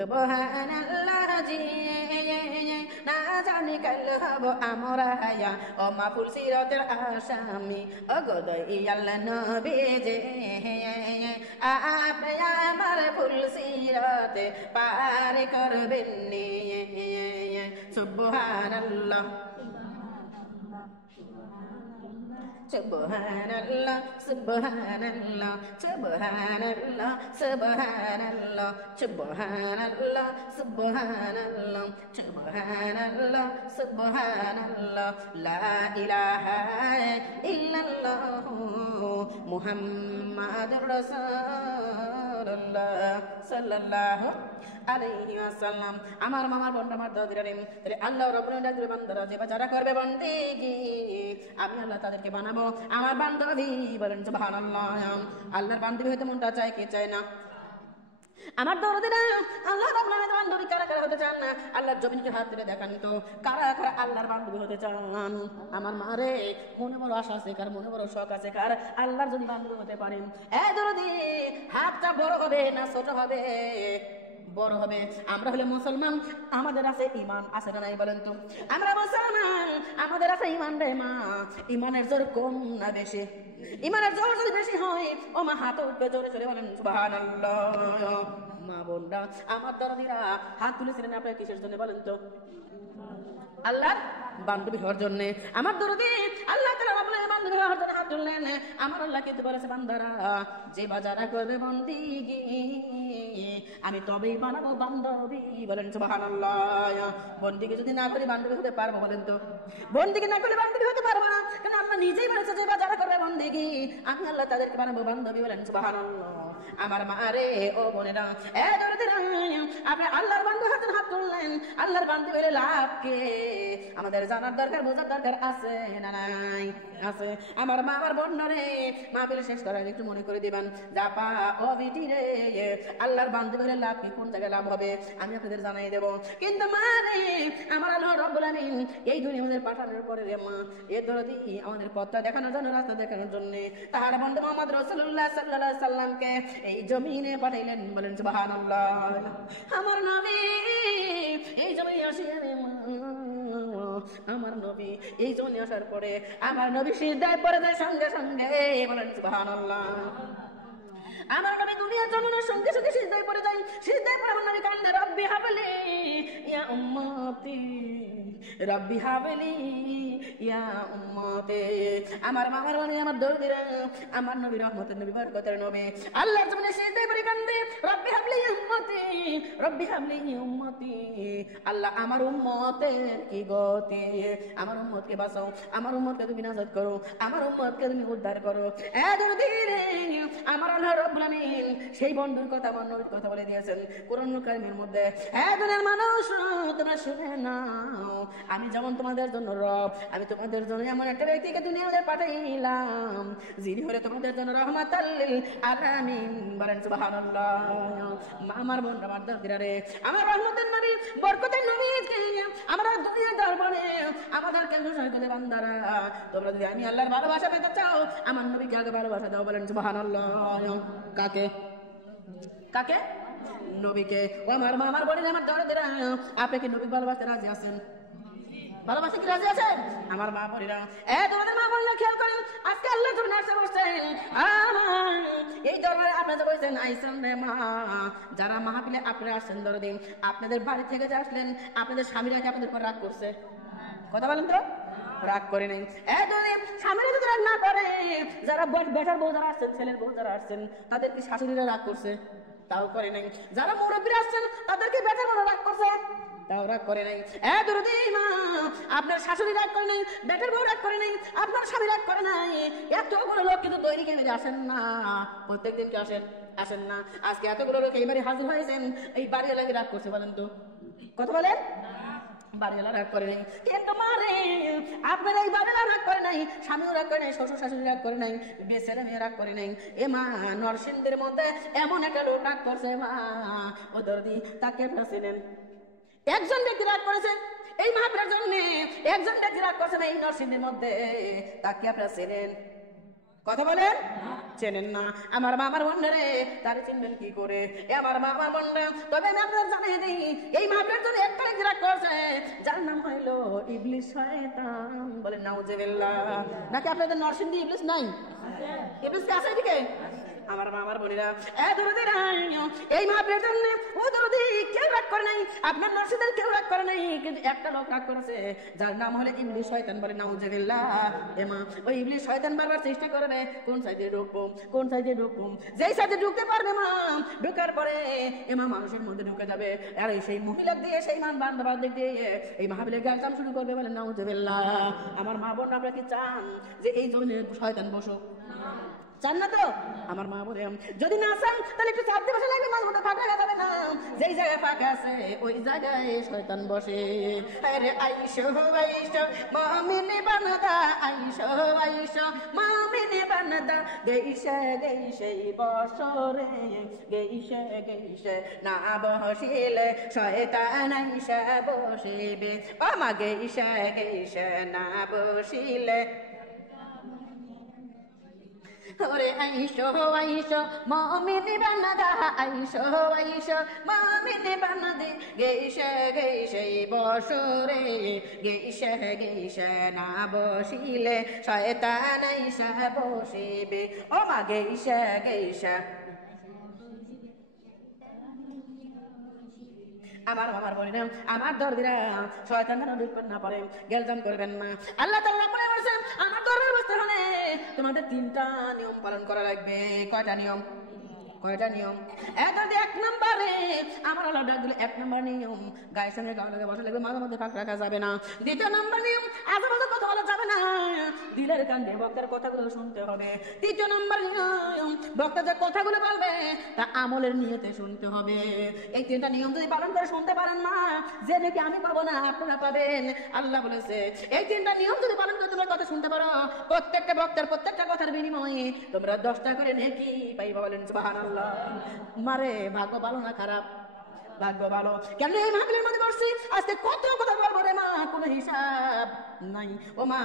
সুবহানাল্লাহ জি না জানি কাল হব আমরা হায়া ও মাহফুল সিরাতের আসামি ও গদই আল্লাহ নবী যে আপনি আমার ফুল সিরাতে পার করবেন নি সুবহানাল্লাহ Subhanallah, Subhanallah, Subhanallah, Subhanallah, Subhanallah, Subhanallah, Subhanallah, Subhanallah, La ilaha illallah, Muhammadur Rasulullah, sallallahu alaihi wasallam. আমার মামার বন্ধু আমার দাদিরা রে তাহলে আল্লাহ রাব্বুল আলামিন বান্দারা যে যারা করবে বন্দেগি আমি আল্লাহ তাদেরকে বানাবো আমার বান্ধবী বলেন সুবহানাল্লাহ আল্লাহর বান্ধবী হতে মনটা চায় কি চায় না আমার দরদিরা আল্লাহ রাব্বুল আলামিনের বান্ধবী কারা কারা হতে চান না আল্লাহর জমিনকে হাত ধরে দেখান তো কারা কারা আল্লাহর বান্ধবী হতে চান আমার মারে মনে বড় আশা আছে কার মনে বড় শখ আছে কার আল্লাহর যদি বান্ধবী হতে পারেন এই দরদি হাতটা বড় হবে না ছোট হবে বড় হবে আমরা হলে মুসলমান আমাদের আছে ঈমান আছে না নাই বলেন তো আমরা মুসলমান আমাদের আছে ঈমান রে মা ঈমানের জোর কম না বেশি ঈমানের জোর যদি বেশি হয় ও মা হাত উঠবে জোরে জোরে বলেন সুবহানাল্লাহ মা বোনরা আমার দরদিরা হাত তুলেছিলেন আপনারা কিসের জন্য বলেন তো আল্লাহর বান্ধবী হওয়ার জন্য আমার দরদি আল্লাহ তাআলা আপনার বান্ধবী হওয়ার জন্য হাত তুললেন আমার আল্লাহ কিন্তু বলেছে বান্দারা যে বাজারা করবে বন্দেগি আমি তবেই বানাবো বান্ধবী বলেন সুবহানাল্লাহ বন্দেগি যদি না করি বান্ধবী হতে পারবো বলেন তো বন্দেগি না করলে বান্ধবী হতে পারবো না কারণ আল্লাহ নিজেই বলেছে যে বাজারা করবে বন্দেগি আমি আল্লাহ তাদেরকে বানাবো বান্ধবী বলেন সুবহানাল্লাহ আমার মারে ও বোনেরা এ দরদিরা আপনি আল্লাহর বান্ধবী হাতে হাত তুললেন আল্লাহর বান্ধবী হলে লাভ কি আমাদের জানার দরকার বোঝার দরকার আছে না নাই আছে আমার মা আমার বোন রে মাহফিল শেষ করার একটু মনে করে দিবেন জাপা ও বিটি রে আল্লাহর বান্ধবী হলে লাভ কি কোন জায়গায় লাভ হবে আমি আপনাদের জানাই দেব কিন্তু মা রে আমার আল্লাহ রাব্বুল আলামিন এই দুনিয়া আমাদের পাঠানোর পরে রে মা এ দরদি আমাদের পথটা দেখানোর জন্য রাস্তা দেখানোর জন্য তার বন্ধু মুহাম্মদ রাসূলুল্লাহ সাল্লাল্লাহু আলাইহি সাল্লামকে এই জমিনে পাঠাইলেন বলেন সুবহানাল্লাহ আমার নবী এই জমিনে আসেন আমার নবী এই জমিনে আসার পরে আমার নবী সিজদায় পড়ে যায় সঙ্গে সঙ্গে বলেন সুবহানাল্লাহ আমার নবী দুনিয়ার জমিনের সঙ্গে সঙ্গে সিজদায় পড়ে যায় সিজদায় পড়ে আমার নবী কান্দে রব্বি হাবলি ইয়া উম্মতি রব্বি হাবলি ইয়া উম্মতি আমার মামার বাণী আমার দরদিরা আমার নবী রহমতের নবী বরকতের নবী আল্লাহর জমিনে সিজদায় পড়ে কান্দে রব্বি হাবলি ইয়া উম্মতি রব্বি হাবলি ইয়া উম্মতি আল্লাহ আমার উম্মতের কি গতি আমার উম্মতকে বাঁচাও আমার উম্মতকে তুমি নাজাত করো আমার উম্মতকে তুমি উদ্ধার করো এ দরদিরে আমার আল্লাহ রাব্বুল আলামিন সেই বন্ধুর কথা আমার নবীর কথা বলে দিয়েছেন কোরআন কারীমের মধ্যে হে দুনিয়ার মানুষ তোমরা শুনে নাও আমি যেমন তোমাদের জন্য রব আমি তোমাদের জন্য এমন একটা ব্যক্তিকে দুনিয়াতে পাঠাইলাম যিনি হলে তোমাদের জন্য রাহমাতাল লিল আলামিন বলেন সুবহানাল্লাহ আমার বোন আমার দরদিরা রে আমার রহমতের নবী বরকতের নবীকে আমরা দুনিয়ার দরবারে আমাদেরকে ঘোষণা করে বান্দারা তোমরা যদি আমি আল্লাহর ভালোবাসা পেতে চাও আমার নবীকে আগে ভালোবাসা দাও বলেন সুবহানাল্লাহ কাকে কাকে নবীকে ও আমার মা আমার বোনেরা আমার দরদিরা আপনি কি নবী ভালোবাসতে রাজি আছেন ভালোবাসা কি রাজি আছেন আমার মা বোনেরা তোমাদের মা বোনেরা খেয়াল করেন আজকে আল্লাহ তুমি নাচে বসছেন এই দরবারে আপনারা বলছেন আইসান রে মা যারা মাহফিলে আপনারা আসছেন দরদিন আপনাদের বাড়ি থেকে যে আসলেন আপনাদের স্বামীরা কি আপনাদের উপর রাগ করছে কথা বলেন তো রাগ করে নাই স্বামীরা যদি রাগ না করে যারা বেটার বউ যারা আসছেন ছেলের বউ যারা আসছেন তাদের কি শাশুড়িরা রাগ করছে তাও করে নাই যারা মুরব্বীরা আসছেন তাদেরকে বেটার বউ রাগ করছে তাও রাগ করে নাই আপনার শাশুড়ি রাগ করে নাই বেটার বউ রাগ করে নাই আপনার স্বামী রাগ করে নাই এতগুলো লোক কিন্তু তৈরি কেমনি আসেন না প্রত্যেকদিন কি আসেন না আজকে এতগুলো লোক এইবারে হাজির হয়েছেন এই বাড়ি লাগে রাগ করছে বলেন তো কথা বলেন বাড়িওয়ালা রাগ করে নাই কিন্তু মারে আপনার এই বাড়িওয়ালা রাগ করে নাই স্বামীও রাগ করে নাই শ্বশুর শাশুড়ি রাগ করে নাই বেচারা মেয়ে রাগ করে নাই এ মা নরসিংদীর মধ্যে এমন একটা লোক রাগ করছে মা ও দরদি তাকে ফেলেছিলেন একজন ব্যক্তি রাগ করেছেন এই মাহফিলের জন্য একজন ব্যক্তি রাগ করছেন এই নরসিংদীর মধ্যে তাকে আপনারা চেনেন কথা বলেন চেনেন না। আমার মা আমার বোনেরে তারে চিনবেন কি করে? আমার মা আমার বোনরা, তবে আমি আপনাদের জানিয়ে দিই, এই মাহফিলের জন্য একটা জিরা করছে, যার নাম হইলো ইবলিস শয়তান। বলেন নাউজুবিল্লাহ। নাকি আপনাদের নরসিংদী ইবলিস নাই? ইবলিস কি আছে এদিকে? আমার মা আমার বোনেরা, এই মাহফিলের জন্য ও দরদি কেউ রাগ করে নাই, আপনার নরসিংদীর কেউ রাগ করে নাই, কিন্তু একটা লোক রাগ করেছে, যার নাম হলো ইবলিস শয়তান। বলে নাউজুবিল্লাহ। এমা ওই ইবলিস শয়তান বারবার চেষ্টা করবে কোন সাইডে ঢুকবো, কোন সাইডে ঢুকবো। যেই সাইডে ঢুকতে পারবে মা, ঢুকার পরে এমা মানুষের মধ্যে ঢুকে যাবে, আর সেই মহিলা দিয়ে সেই মান বান্ধব দিয়ে এই মাহফিলের গান শুরু করবে। বলে নাউজুবিল্লাহ। আমার মা বোন, আপনারা কি চান যে এই জন্য শয়তান বসুক? চান না তো? আমার মা বলে যদি না চান তাহলে একটু চাপ দিয়ে বসে লাগবে, মাঝে মধ্যে ফাঁকা যাবে না। যেই জায়গায় ফাঁকা আছে ওই জায়গায় শয়তান বসে। আরে আইসো আইসো মুমিনে বানাদা, আইসো আইসো মুমিনে বানাদা, গেইসে গেইসে বসরে, গেইসে গেইসে না বসিলে শয়তান আইসা বসিবে। ও মা গেইসে গেইসে না বসিলে, ওরে আইসো আইসো মুমিনে বানাদা, আইসো আইসো মুমিনে বানাদে, গেইসে গেইসে বসরে, গেইসে গেইসে না বসিলে শয়তান আইসা বসিবে। ও মা গেইসে গেইসে। আমার আমার বলিলাম, আমার দরদিরা শয়তান যেন ঢুকবেন না পারে, গেলজাম করবেন না। আল্লাহ তাআলা বলে বলেছেন, আমার দরবারে বসতে হলে তোমাদের 3টা নিয়ম পালন করা লাগবে। কয়টা নিয়ম? কয়টা নিয়ম? এক নম্বরে আমার আল্লাহ ডাক দিলে 1 নম্বর নিয়ম, গায়ের সঙ্গে গায়ে লাগে বসা লাগবে, মাঝে মধ্যে ফাঁক রাখা যাবে না। 2 নম্বর নিয়ম, আজেবাজে কথা বলা যাবে না, দিলের কানে বক্তার কথাগুলো শুনতে হবে। 3 নম্বর নিয়ম, বক্তা যে কথাগুলো বলবে তা আমলের নিয়তে শুনতে হবে। এই 3টা নিয়ম যদি পালন করে শুনতে পারেন না, যে নাকি আমি পাবো না আপনারা পাবেন। আল্লাহ বলেছে এই 3টা নিয়ম যদি পালন করে তোমরা কথা শুনতে পারো, প্রত্যেকটা বক্তার প্রত্যেকটা কথার বিনিময়ে তোমরা 10টা করে নেকি পাইবা। বলেন সুবহানাল্লাহ। মারে ভাগ্য ভালো না খারাপ? ভাগ্য ভালো। কেন এই মাহফিলের মধ্যে বসছি, আজকে কত কথা বলবো রে মা, কোনো হিসাব নাই। ও মা,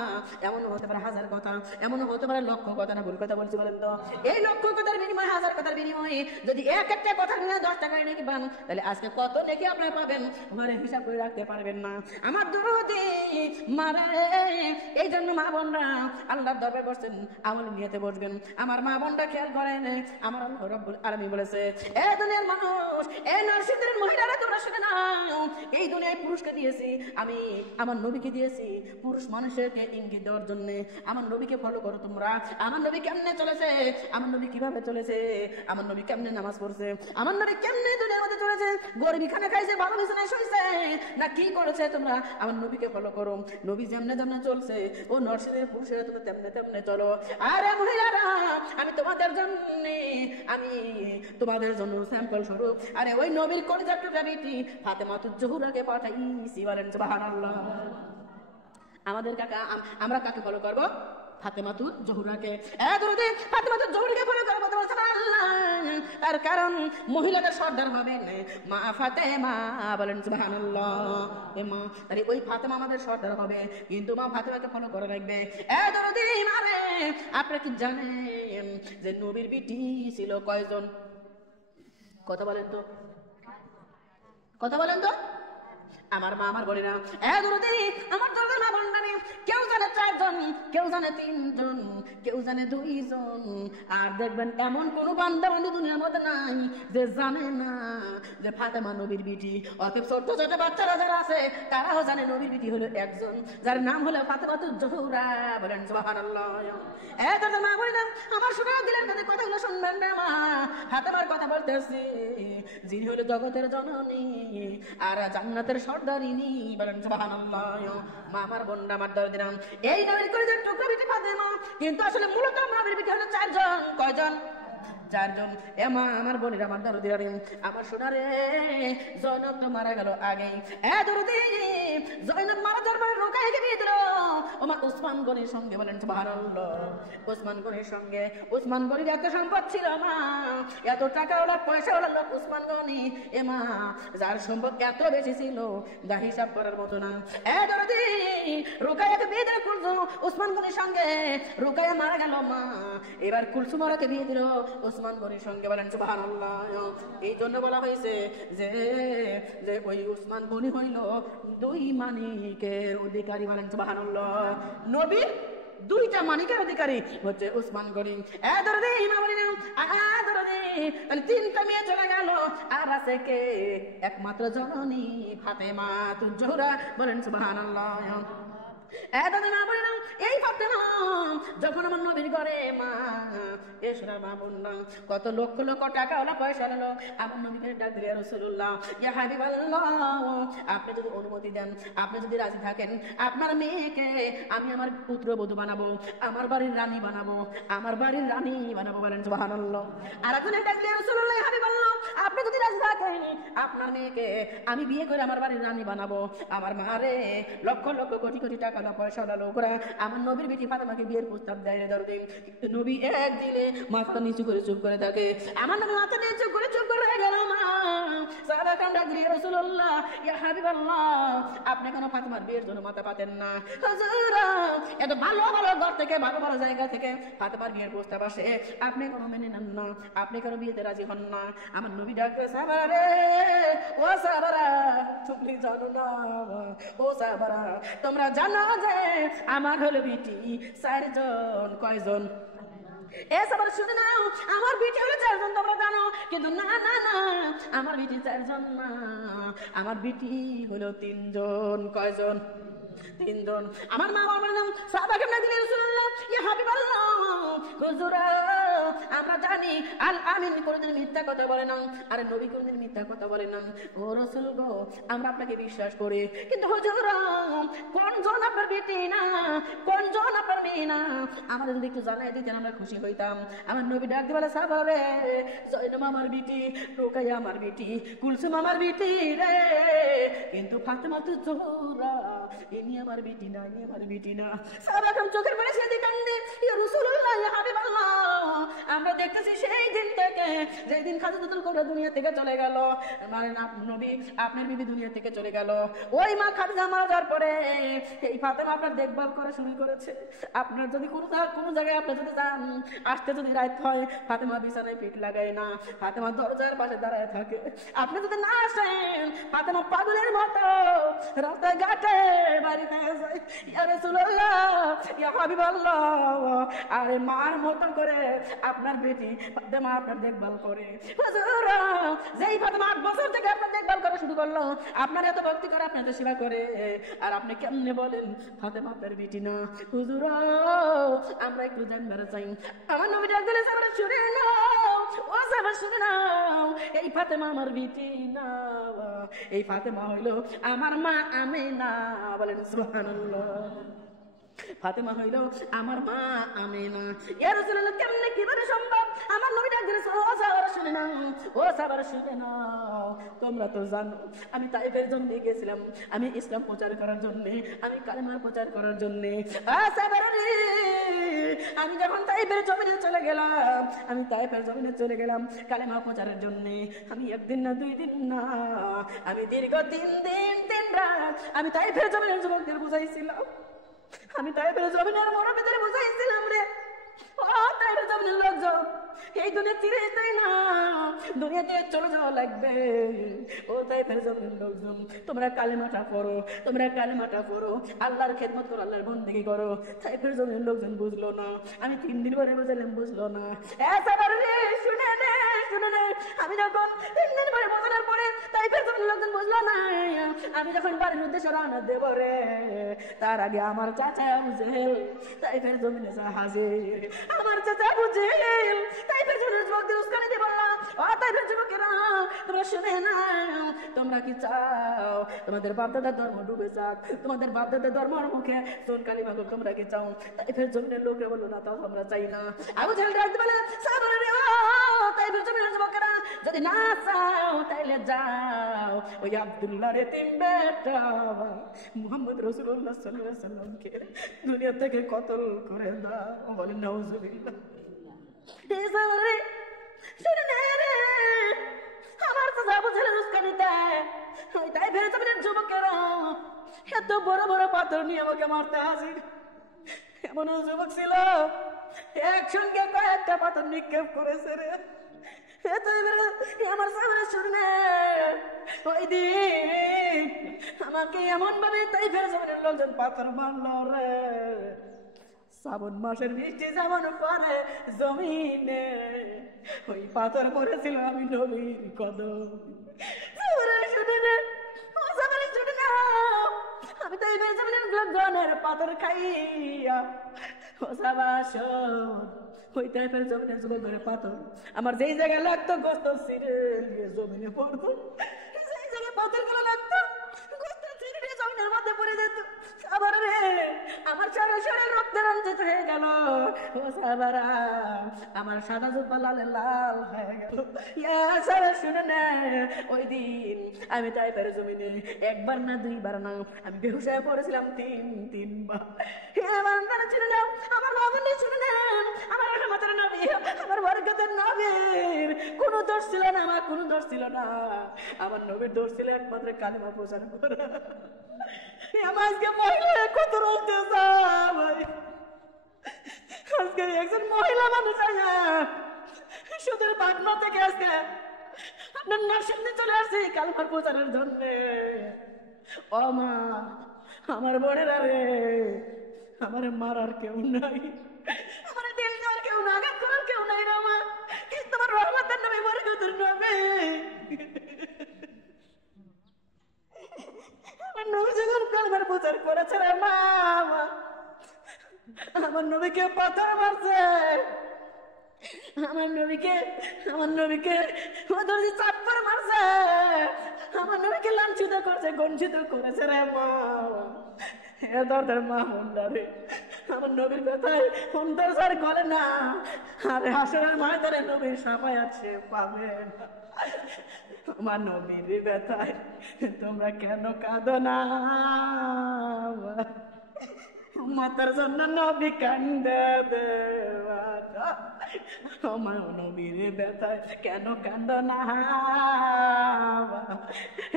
এমন হতে পারে 1000 কথা, এমন হতে পারে লক্ষ কথা। না ভুল কথা বলছি বলেন তো? এই লক্ষ কথার বিনিময়ে, 1000 কথার বিনিময়ে যদি একটা কথা নিয়ে 10 টাকা নেকি পান, তাহলে আজকে কত নেকি আপনারা পাবেন ঘরে হিসাব করে রাখতে পারবেন না। আমার দরদি মারে, এই জন্য মা বোনরা আল্লাহর দরবারে বসছেন, আমল নিয়তে বসবেন। আমার মা বোনরা খেয়াল করেন, আমার আল্লাহ রাব্বুল আলামিন বলেছে, এ দুনিয়ার মানুষ, এ নরসিংদীর মহিলারা তোমরা শুনে নাও, এই দুনিয়ায় পুরুষকে দিয়েছি আমি, আমার নবীকে দিয়েছি পুরুষ মানুষেরকে ইঙ্গিত দেওয়ার জন্য। আমার নবীকে ফলো করো তোমরা। আমার নবী কেমনে চলেছে, আমার নবী কিভাবে চলেছে, আমার নবী কেমনে নামাজ পড়ছে, আমার নবী কেমনে দুনিয়ার মধ্যে চলেছে, গরিবি খানা খাইছে, ভালো বিছানায় শুইছে না কি করেছে, তোমরা আমার নবীকে ফলো করো। নবী যেমনে যেমনে চলছে, ও নরসিংদীর পুরুষেরা তোমরা তেমনে তেমনে চলো। আরে মহিলারা, আমি তোমাদের জন্য স্যাম্পল স্বরূপ আরে ওই নবীর কলিজার টুকরা বেটি ফাতেমাতুজ জোহরাকে পাঠাইছি। বলেন সুবহানাল্লাহ। আমাদের কাকা, আমরা কাকে ফলো করব? ফাতেমাতুজ জোহরাকে। ফাতেমাতুজ জোহরাকে ফলো করব। তার কারণ মহিলাদের সর্দার হবেন মা ফাতেমা। বলেন সুবহানাল্লাহ। মা, তাহলে ওই ফাতেমা আমাদের সর্দার হবে, কিন্তু মা ফাতেমাকে ফলো করা লাগবে। মারে, আপনারা কি জানেন যে নবীর বিটি ছিল কয়জন? কথা বলেন তো, কথা বলেন তো। আমার মা আমার বলে না, আমার দলের মা বন্ধানি, কেউ জানে 4 জন, কেউ জানে 3 জন, কেউ জানে 2 জন। আর দেখবেন এমন কোন বান্দা বান্ধব দুনিয়ার মধ্যে নাই যে জানে না যে ফাতেমা নবীর বিটি। অতএব ছোট ছোট বাচ্চারা যারা আছে তারাও জানে নবীর বিটি হলো একজন, যার নাম হলো ফাতেমাতুজ জোহরা। বলেন সুবহানাল্লাহ। মা বললাম, আমার শোনা দিলের কাছে কথাগুলো শুনবেন না মা, ফাতেমার কথা বলতেছি, যিনি হলো জগতের জননী আর জান্নাতের সর্দারিনী। বলেন সুবহানাল্লাহ। মা আমার বোনরা, আমার দরদিরা, এই নবীর কলিজার টুকরা বিটি ফাতেমা, কিন্তু আসলে মূলত নবীর বিটি হলো 4 জন। কয়জন? চারজন। এমা আমার বোনের, আমার দরদিরানি, আমার সোনারে জয়নব তো মারা গেল আগেই। এ দরদি জয়নব মারা যাওয়ার পরে রোকাইকে বিয়ে দিল ওমা ওসমান গনির সঙ্গে। বলেন সুবহানাল্লাহ। ওসমান গনির সঙ্গে। ওসমান গনির এত সম্পদ ছিল মা, এত টাকা ওলা পয়সা ওলা লোক ওসমান গনি। এ মা যার সম্পদ এত বেশি ছিল যা হিসাব করার মতো না। এ দরদি রোকাইয়াকে বিয়ে দিল কুলসুম ওসমান গনির সঙ্গে। রোকাইয়া মারা গেল মা, এবার কুলসুম ওরাকে বিয়ে দিল ওসমান গনির সঙ্গে। বলেন সুবহানাল্লাহ। এই জন্য বলা হয়েছে যে যে ওই ওসমান গনি হইল দুই মানিকের অধিকারী। বলেন সুবহানাল্লাহ। নবীর দুইটা মানিকের অধিকারী হচ্ছে ওসমান গনি। তাহলে তিনটা মেয়ে চলে গেল, আর আছে কে? একমাত্র জননী ফাতেমা তুজ জোহরা। বলেন সুবহানাল্লাহ। এই ফাতেমা যখন আমার নবীর ঘরে মা এসরা মা বোনরা কত লক্ষ লক্ষ টাকা ওলা পয়সা হলো, আমার নবীকে ডাক দিলে রাসূলুল্লাহ ইয়া হাবিবাল্লাহ, আপনি যদি অনুমতি দেন, আপনি যদি রাজি থাকেন, আপনার মেয়েকে আমি আমার পুত্রবধূ বানাবো, আমার বাড়ির রানী বানাবো, আমার বাড়ির রানী বানাবো। বলেন সুবহানাল্লাহ। আর এখন ডাক দিলে রাসূলুল্লাহ ইয়া হাবিবাল্লাহ, আপনি যদি রাজি থাকেন, আপনার মেয়েকে আমি বিয়ে করে আমার বাড়ির রানী বানাবো। আমার মারে লক্ষ লক্ষ কোটি কোটি টাকা পয়সা লোকরা আমার নবীর বেটি ফাতেমাকে বিয়ের প্রস্তাব দেয় রে দরদি। নবী এক দিলে মাথা নিচু করে চুপ করে থাকে। আমার নবী মাথা নিচু করে চুপ করে গেল। মা সাহাবা কান্দা দিয়ে রাসূলুল্লাহ ইয়া হাবিবাল্লাহ, আপনি কেন ফাতেমার বিয়ের জন্য মাথা পাতেন না? হুজুর এত ভালো ভালো ঘর থেকে, ভালো ভালো জায়গা থেকে ফাতেমার বিয়ের প্রস্তাব আসে, আপনি কেন মেনে নেন না? আপনি কেন বিয়েতে রাজি হন না? আমার নবী ডাকতে সাহাবারা রে, ও সাহাবারা তুমি জানো না, ও সাহাবারা তোমরা জানো যে আমার হলো বিটি চারজন। কয়জন? এসবার শুনে নাও, আমার বিটি হলো চারজন, তোমরা জানো, কিন্তু না না না আমার বিটি চারজন না, আমার বিটি হলো তিনজন। কয়জন? তিনজন। আমার মা বাবার নাম সাহাবাকে না দিলে রাসূলুল্লাহ ইয়া হাবিবাল্লাহ, হুজুর আমরা জানি আল আমিন কোনদিন মিথ্যা কথা বলে না, আর নবী কোনদিন মিথ্যা কথা বলে না। ও রাসূল গো, আমরা আপনাকে বিশ্বাস করি, কিন্তু হুজুর কোনজন আপনার বেটি না, কোনজন আপনার মেয়ে না, আমাদের যদি একটু জানাই দিতেন আমরা খুশি হইতাম। আমার নবী ডাক দিয়ে বলে সাহাবা রে, জয়নব আমার বেটি, রোকাইয়া আমার বেটি, কুলসুম আমার বেটি রে, কিন্তু ফাতেমা তো জোহরা ইনি আমার বেটি না, ইনি আমার বেটি না। সাহাবা কাম চোখের পানি ছেড়ে কান্দে, ইয়া রাসূলুল্লাহ ইয়া হাবিবাল্লাহ, আমরা দেখতেছি সেই দিন থেকে, যেই দিন খাদিজাতুল কুবরা দুনিয়া থেকে চলে গেল, মানে নবী আপনার বিবি দুনিয়া থেকে চলে গেল, ওই মা খাদিজা মারা যাওয়ার পরে এই ফাতেমা আপনার দেখভাল করা শুরু করেছে। আপনার যদি কোনো জায়গায় আপনি যদি যান, আসতে যদি রাত হয়, ফাতেমা বিছানায় পিঠ লাগায় না, ফাতেমা দরজার পাশে দাঁড়ায় থাকে। আপনি যদি না আসেন, ফাতেমা পাগলের মতো রাস্তায় ঘাটে বাড়ি হয়ে যায়। ইয়া রাসূলুল্লাহ ইয়া হাবিবাল্লাহ, আরে মার মতো করে আপনার বেটি ফাতেমা আপনার দেখভাল করে। হুজুর যেই ফাতেমা 8 বছর থেকে আপনার দেখভাল করা শুরু করলো, আপনার এত ভক্তি করে, আপনার এত সেবা করে, আর আপনি কেমনে বলেন ফাতেমা আপনার বেটি না? হুজুর আমরা একটু জানবার চাই। আমার নবী ডাক দিলে সাহাবারা শুনে নাও, ও সাহাবা শুনে নাও, এই ফাতেমা আমার বেটি না, এই ফাতেমা হইল আমার মা আমিনা। বলেন সুবহানাল্লাহ। ফাতেমা হইল আমার মা আমিনা। ইয়া রাসূলুল্লাহ কেমনে কিভাবে সম্ভব? আমার নবী ডাক দিলেন, ও সাহাবারা শুনে নাও, ও সাহাবারা শুনে নাও, তোমরা তো জানো আমি তাইফের জন্য গেছিলাম, আমি ইসলাম প্রচার করার জন্য, আমি কালেমার প্রচার করার জন্য। সাহাবারা রে, আমি যখন তাইফের জমিনে চলে গেলাম, আমি তাইফের জমিনে চলে গেলাম কালেমা প্রচারের জন্য, আমি একদিন না 2 দিন না, আমি দীর্ঘ 3 দিন 3 রাত আমি তাইফের জমিনের যুবকদের বুঝাইছিলাম, আমি তাইফের জমিনের মুরব্বিদের বুঝাইছিলাম রে, ও তাইফের জমিনের লোকজন, এই দুনিয়া চিরে তাই না, দুনিয়া দিয়ে চলে যাওয়া লাগবে। ও তাইফের জমিনের লোকজন, তোমরা কালেমাটা পড়ো, তোমরা কালেমাটা পড়ো, আল্লাহর খেদমত করো, আল্লাহর বন্দেগী করো। তাইফের জমিনের লোকজন বুঝলো না, আমি 3 দিন পরে বুঝালাম, বুঝলো না। শুনে নে, শুনে নে, আমি যখন 3 দিন পরে বোঝানোর পরে তাইফের জমিনের লোকজন বুঝলো না, আমি যখন বাড়ির উদ্দেশ্যে রওনা দেব রে, তার আগে আমার চাচা আবু জেহেল তাইফের জমিনে হাজির। আমার চাচা আবু জেহেল তাইফের জমিনের যুবকদের উস্কানি দিয়ে বলল, ও তাইফের যুবকেরা তোমরা শুনে না, তোমরা কি চাও তোমাদের বাপদাদার ধর্ম ডুবে যাক, তোমাদের বাপদাদার ধর্মের মুখে সোন কালিমা হোক, তোমরা কি চাও? তাইফের জমিনের লোকরা বললো না, তাও আমরা চাই না। আবু জেহেল ডাকতে বলে, সাহাবারা রে, তাইফের জমিনের যুবকেরা, যদি না চাও তাইলে যাও ওই আব্দুল্লাহর এতিম বেটা মুহাম্মদ রাসূলুল্লাহ সাল্লাল্লাহু আলাইহি ওয়াসাল্লামকে দুনিয়া থেকে কতল করে দাও। বলেন নাউজুবিল্লাহ। শুনে নে রে, আমার তো যাবো ছেলে উস্কানি দেয়, ওই তাইফের জমিনের যুবকেরা এত বড় বড় পাথর নিয়ে আমাকে মারতে হাজির। এমন যুবক ছিল একসঙ্গে কয়েকটা পাথর নিক্ষেপ করেছে রে। আমার সামনে শুনে ওই দিন আমাকে এমন ভাবে তাইফের জমিনের লোকজন পাথর মারল রে, শ্রাবণ মাসের বৃষ্টি যেমন পরে জমিনে ওই পাথর পড়েছিল আমি নবীর কদম। শুনে রে, আমি তো এই জমিনের পাথর খাইয়া ওই টাইপের জমিনের যুবকের পাথর আমার যেই জায়গায় লাগতো গোস্ত ছিঁড়ে নিয়ে জমিনে পড়তো, সেই জায়গায় পাথর গুলো লাগতো গোস্ত ছিঁড়ে নিয়ে জমিনের মধ্যে পড়ে যেত। আবার রে আমার সারা শরীর রক্তে রঞ্জিত হয়ে গেল, ও সাবারা আমার সাদা জুব্বা লালে লাল হয়ে গেল। সারা শুনে না, ওই দিন আমি তাইফের জমিনে একবার না দুইবার না আমি বেহুশ হয়ে পড়েছিলাম তিনবার। শুনে নাও আমার বাবুনি, শুনে নেন আমার রহমতের নবী, আমার বরকতের নবীর কোনো দোষ ছিল না, আমার কোনো দোষ ছিল না। আমার নবীর দোষ ছিল একমাত্র কালেমা প্রচার করা। আজকে মহিলা কত রোজতে ভাই, আজকে একজন মহিলা মানুষ সুদের পাটনা থেকে আজকে আপনার নরসিংদী চলে আসছি কালেমার প্রচারের জন্য। ও মা, আমার বোনেরা রে, আমার মারার কেউ নাই, আমার দিল দেওয়ার কেউ না, আঘাত করার কেউ নাই রে মা, কিন্তু তোমার রহমতের নবী বরকতের নবী আমার নবী যখন কালেমার প্রচার করেছে রে মা, আমার নবীকে পাথর মারছে, আমার নবীকে চাপ্পর মারছে, আমার নবীকে লাঞ্ছিত করছে, গঞ্জিত করেছে রে মা। এ দরদের মা রে, আমার নবীর ব্যথায় অন্তর স্যার গলে না, আরে হাসরের ময়দানে নবীর সাফায়াত সে পাবে না। আমার নবীর ব্যথায় তোমরা কেন কাঁদো না? মাতার জন্য নবী কান্দে দেওয়ানা, আমার নবীর ব্যথায় কেন কান্দ না?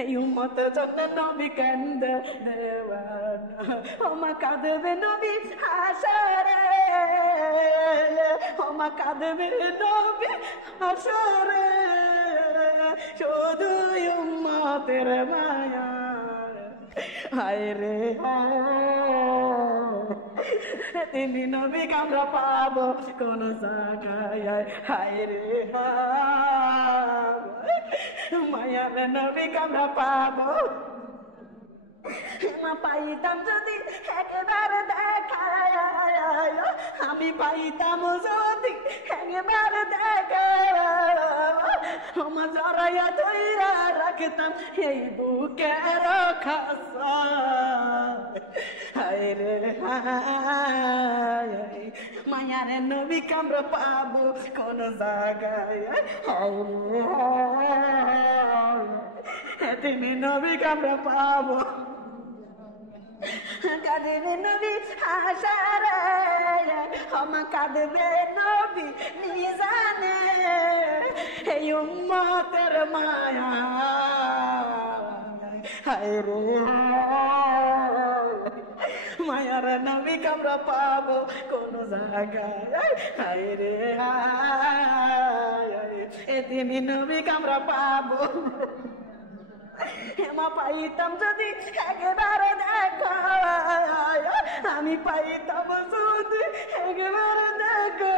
এই উম্মতের জন্য নবী কান্দে দেওয়ানা, ওমা কাঁদবে নবী হাসরে, ওমা কাঁদবে নবী হাসরে, শুধু উম্মতের মায়া হায় রে তিনি নবীকে আমরা পাবো কোন জায়গায়, হায় রে মায়ার নবীকে আমরা পাবো। পাইতাম যদি একেবারে দেখা, আমি পাইতাম যদি একেবারে দেখা, আমার জড়াইয়া ধইরা রাখতাম এই বুকের খাসা, হায় রে মায়ার নবীকে আমরা পাবো কোন জায়গায়, তিনি নবীকে আমরা পাবো। কাঁদবে নবী হাসরে, আমা কাঁদবে নবী মিজানে, এই উম্মতের মায়া হায় রে মায়ার নবীকে আমরা পাবো কোন জায়গায়, হায় রে তিনি নবীকে আমরা পাবো। হেমা পাইতাম যদি একেবারে দেখা, আমি পাইতাম যদি একেবারে দেখা,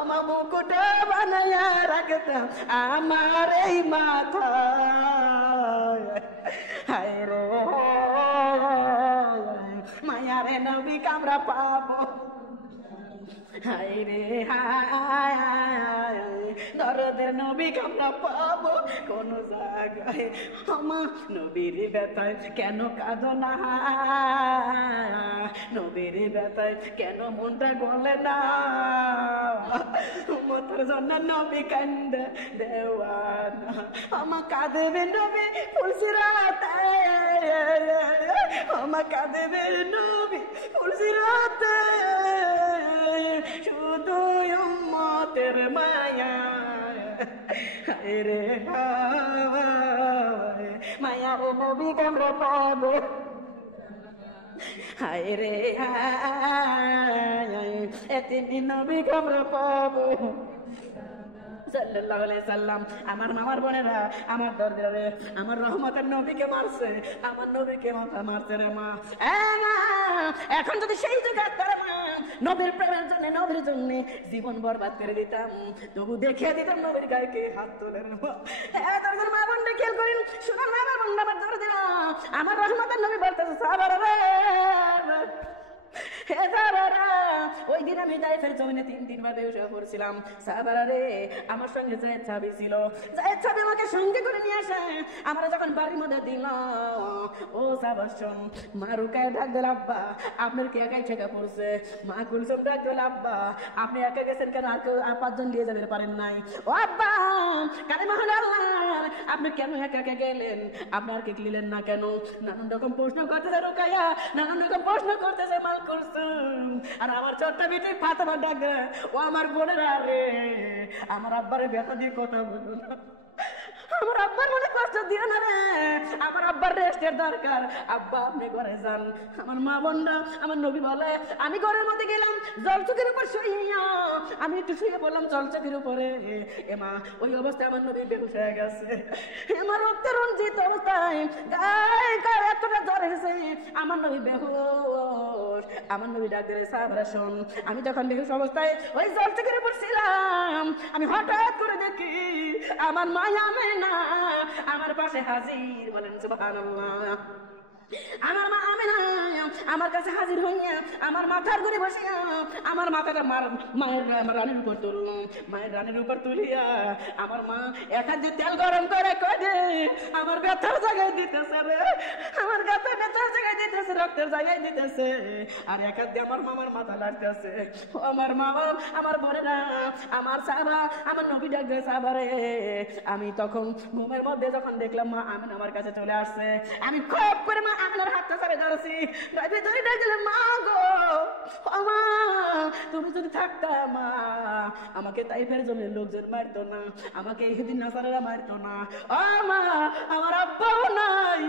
আমার মুকুটা বানাইয়া রাখতাম আমার এই মাথা, হায় রে মায়ারে নবীকে আমরা পাবো, হায় রে দরদের নবীকে আমরা পাবো কোন জায়গায়? আমার নবীর ব্যথায় কেন কাঁদো না? নবীর ব্যথায় কেন মনটা গলে না? উম্মতের জন্য নবী কান্দে দেওয়ানা। আমার কাঁদবে নবী ফুলসিরাতে, আমার কাঁদবে নবী ফুলসিরাতে, শুধু উম্মতের মায়া রে মায়া রে নবী আমরা পাবো। হায় রে এতিম নবী আমরা পাবো। সাল্লাল্লাহু আলাইহি সাল্লাম। আমার মামার বোনেরা, আমার দরদারে, আমার রহমতের নবীকে মারছে, আমার নবীকে মাথা মারছে রে মা। এখন যদি সেই জায়গায় তারা নবীর প্রেমের জন্য, নবীর জন্য জীবন বরবাদ করে দিতাম, তবু দেখিয়ে দিতাম নবীর গায়ে হাত তোলে রে মা। দরদার মা বোনরা খেয়াল করেন, শোনার মা বোনরা, আমার দরদারা, আমার রহমতের নবী বলতেছে সাহাবারা রে, ওই দিন আমি তাইফের জমিনে 3 বার বেহুশ হয়ে পড়ছিলাম। সাহাবারা রে, আমার সঙ্গে যায়েদ সাহাবী ছিল, যায়েদ সাহাবী আমাকে সঙ্গে করে নিয়ে আসে, আমরা যখন বাড়ির মধ্যে দিল, ও সাহাবা শোন, মা রুকায়া ডাক দিল, আব্বা আপনার কি একাই ঠেকা পড়ছে? মা কুলসুম ডাক দিল, আব্বা আপনি একা গেছেন কেন? আর কেউ 5 জন নিয়ে যাবেন পারেন নাই? ও আব্বা কালিমা হলো আল্লাহর, আপনি কেন একা একা গেলেন? আপনার কে নিলেন না কেন? নানান রকম প্রশ্ন করতেছে রুকায়া, নানান রকম প্রশ্ন করতেছে মা কুলসুম। আর আমার ছোট্ট বেটি ফাতেমা ডাক দেয়, ও আমার বোনেরা রে, আমার আব্বারে ব্যথা দিয়ে কথা বলো না, আমার আব্বার মনে কষ্ট দিও না রে, আমার আব্বার রেস্টের দরকার, আব্বা আপনি ঘরে যান। আমার মা বোনরা, আমার নবী বলে, আমি ঘরের মধ্যে গেলাম, জলচকের উপর শুইয়া আমি একটু শুয়ে পড়লাম জলচকের উপরে। এমা ওই অবস্থায় আমার নবী বেহুশ হয়ে গেছে, আমার রক্তে রঞ্জিত অবস্থায় গায়ে গায়ে এতটা জ্বর এসেছে, আমার নবী বেহুশ। আমার নবী ডাক দিলে, সাহাবারা শোন, আমি যখন বেহুশ অবস্থায় ওই জলচকের উপর ছিলাম, আমি হঠাৎ করে দেখি আমার মায়া আমেনা আমার পাশে হাজির। বলেন সুবহানাল্লাহ। আমার মা আমেনা আমার কাছে হাজির হইয়া আমার মাথার ঘুরে বসিয়া আমার মাথাটা মায়ের রানের উপর তুলল, মায়ের রানের উপর তুলিয়া আমার মা এক হাত দিয়ে তেল গরম করে কয়ে আমার ব্যথার জায়গায় দিতেছে রে, আমার ব্যথার জায়গায় দিতেছে, রক্তের জায়গায় দিতেছে, আর এক হাত দিয়ে আমার মামার মাথা লাগতেছে। আমার মামা, আমার বোনেরা, আমার সাহাবা, আমার নবী ডাক দেয়, সাহাবা রে, আমি তখন ঘুমের মধ্যে যখন দেখলাম মা আমিনা আমার কাছে চলে আসছে, আমি খুব করে মা আমিনার হাতটা ধরে ধরেছি, ধরে ডাক দিলাম, মা গো, ও মা তুমি যদি থাকতা মা, আমাকে তাইফের জন্য লোকজন মারতো না, আমাকে ইহুদিন নাসারারা মারতো না। ও মা, আমার আব্বাও নাই,